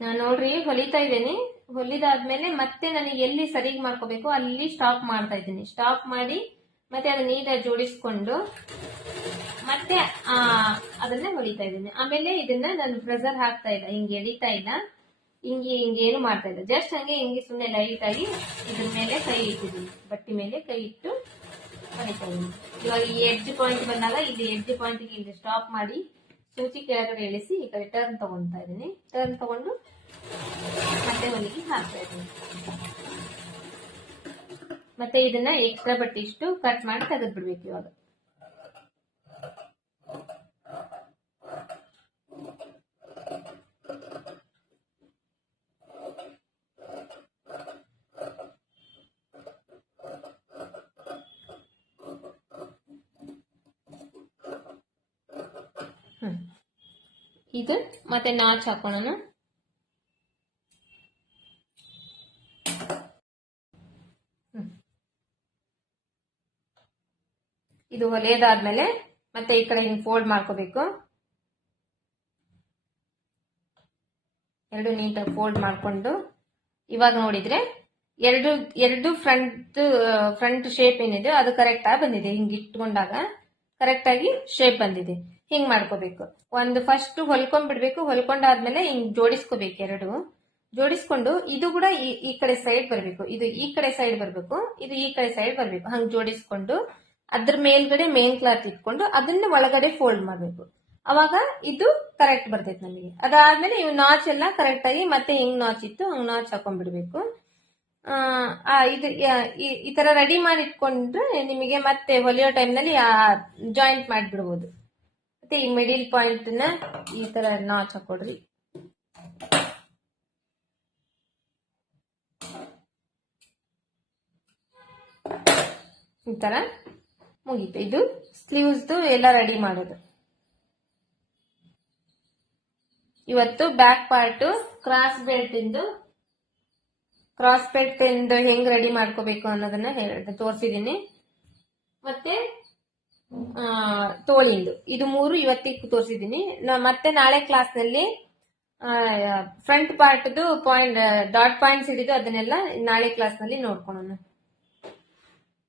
ನಾನು ನೋಡ್ರಿ ಹೊಲಿತಾ ಇದ್ದೇನೆ. ಹೊಲಿದಾದ್ಮೇಲೆ ಮತ್ತೆ ನನಗೆ ಎಲ್ಲಿ ಸರಿಗೆ ಮಾಡ್ಕೋಬೇಕು ಅಲ್ಲಿ ಸ್ಟಾಪ್ ಮಾಡ್ತಾ ಇದ್ದೀನಿ. ಸ್ಟಾಪ್ ಮಾಡಿ ಮತ್ತೆ ಅದನ್ನ ನೀಟಾಗಿ ಜೋಡಿಸ್ಕೊಂಡು ಮತ್ತೆ ಅದನ್ನ ಹೊಲಿತಾ ಇದ್ದೀನಿ. ಆಮೇಲೆ ಇದನ್ನ ನಾನು ಪ್ರೆಸರ್ ಹಾಕ್ತಾ ಇಲ್ಲ, ಹಿಂಗೆ ಎಳಿತಾ ಇಲ್ಲ, ಹಿಂಗೇನು ಮಾಡ್ತಾ ಇಲ್ಲ. ಜಸ್ಟ್ ಹಂಗೆ ಹಿಂಗೆ ಸುಮ್ಮನೆ ಲೈಟ್ ಆಗಿ ಇದ್ರ ಮೇಲೆ ಕೈ ಇಟ್ಟಿದ್ದೀನಿ, ಬಟ್ಟೆ ಮೇಲೆ ಕೈ ಇಟ್ಟು ಹೊಲಿತಾ ಇದ್ದೀನಿ. ಇವಾಗ ಈ ಎಡ್ಜ್ ಪಾಯಿಂಟ್ ಬಂದಾಗ ಇಲ್ಲಿ ಎಡ್ಜ್ ಪಾಯಿಂಟ್ಗೆ ಇಲ್ಲಿ ಸ್ಟಾಪ್ ಮಾಡಿ ಸೂಚಿ ಕೆಳಗಡೆ ಇಳಿಸಿ ಈ ಕಡೆ ಟರ್ನ್ ತಗೊಂತಾ ಇದ್ದೀನಿ. ಟರ್ನ್ ತಗೊಂಡು ಮತ್ತೆ ಹೊಲಿಗೆ ಹಾಕ್ತಾ ಇದ್ದೀನಿ. ಮತ್ತೆ ಇದನ್ನ ಎಕ್ಸ್ಟ್ರಾ ಬಟ್ಟೆ ಇಷ್ಟು ಕಟ್ ಮಾಡಿ ತೆಗೆದು ಬಿಡ್ಬೇಕು ಇವಾಗ. ಇದು ಮತ್ತೆ ನಾಚ್ ಹಾಕೋಣ. ಇದು ಹೊಲಿಯೋದಾದ್ಮೇಲೆ ಮತ್ತೆ ಈ ಕಡೆ ಹಿಂಗ್ ಫೋಲ್ಡ್ ಮಾಡ್ಕೋಬೇಕು. ಎರಡು ನೀಟಾಗಿ ಫೋಲ್ಡ್ ಮಾಡ್ಕೊಂಡು ಇವಾಗ ನೋಡಿದ್ರೆ ಎರಡು ಫ್ರಂಟ್ ಶೇಪ್ ಏನಿದೆ ಅದು ಕರೆಕ್ಟ್ ಆಗಿ ಬಂದಿದೆ. ಹಿಂಗ್ ಇಟ್ಕೊಂಡಾಗ ಕರೆಕ್ಟ್ ಆಗಿ ಶೇಪ್ ಬಂದಿದೆ. ಹಿಂಗ್ ಮಾಡ್ಕೋಬೇಕು. ಒಂದು ಫಸ್ಟ್ ಹೊಲ್ಕೊಂಡ್ಬಿಡ್ಬೇಕು. ಹೊಲ್ಕೊಂಡಾದ್ಮೇಲೆ ಹಿಂಗ್ ಜೋಡಿಸ್ಕೋಬೇಕು. ಎರಡು ಜೋಡಿಸ್ಕೊಂಡು ಇದು ಕೂಡ ಈ ಕಡೆ ಸೈಡ್ ಬರ್ಬೇಕು, ಇದು ಈ ಕಡೆ ಸೈಡ್ ಬರ್ಬೇಕು, ಇದು ಈ ಕಡೆ ಸೈಡ್ ಬರ್ಬೇಕು. ಹಂಗ್ ಜೋಡಿಸ್ಕೊಂಡು ಅದ್ರ ಮೇಲ್ಗಡೆ ಮೇನ್ ಕ್ಲಾತ್ ಇಟ್ಕೊಂಡು ಅದನ್ನ ಒಳಗಡೆ ಫೋಲ್ಡ್ ಮಾಡ್ಬೇಕು. ಅವಾಗ ಇದು ಕರೆಕ್ಟ್ ಬರ್ತೈತೆ ನಮಗೆ. ಅದಾದ್ಮೇಲೆ ಇವು ನಾಚ್ ಎಲ್ಲ ಕರೆಕ್ಟ್ ಆಗಿ ಮತ್ತೆ ಹಿಂಗ್ ನಾಚ್ ಇತ್ತು ಹಂಗ್ ನಾಚ್ ಹಾಕೊಂಡ್ಬಿಡ್ಬೇಕು. ಇದು ಈ ತರ ರೆಡಿ ಮಾಡಿ ಇಟ್ಕೊಂಡ್ರೆ ನಿಮಗೆ ಮತ್ತೆ ಹೊಲಿಯೋ ಟೈಮ್ನಲ್ಲಿ ಜಾಯಿಂಟ್ ಮಾಡಿಬಿಡ್ಬೋದು. ಮತ್ತೆ ಈ ಮಿಡಿಲ್ ಪಾಯಿಂಟ್ ನ ಈ ತರ ನಾಚ್ ಹಾಕೊಡ್ರಿ. ಈ ತರ ಮುಗೀತು. ಇದು ಸ್ಲೀವ್ಸ್ ಎಲ್ಲ ರೆಡಿ ಮಾಡೋದು. ಇವತ್ತು ಬ್ಯಾಕ್ ಪಾರ್ಟ್ ಕ್ರಾಸ್ ಬೆಲ್ಟ್ ಇಂದು ಹೆಂಗ್ ರೆಡಿ ಮಾಡ್ಕೋಬೇಕು ಅನ್ನೋದನ್ನ ತೋರಿಸಿದೀನಿ. ಮತ್ತೆ ತೋಳಿಂದು ಇದು 3 ಇವತ್ತಿಗೆ ತೋರಿಸಿದೀನಿ. ಮತ್ತೆ ನಾಳೆ ಕ್ಲಾಸ್ ನಲ್ಲಿ front part point dot points ಹಿಡಿದು ಅದನ್ನೆಲ್ಲ ನಾಳೆ ಕ್ಲಾಸ್ ನಲ್ಲಿ ನೋಡ್ಕೊಳ್ಳೋಣ.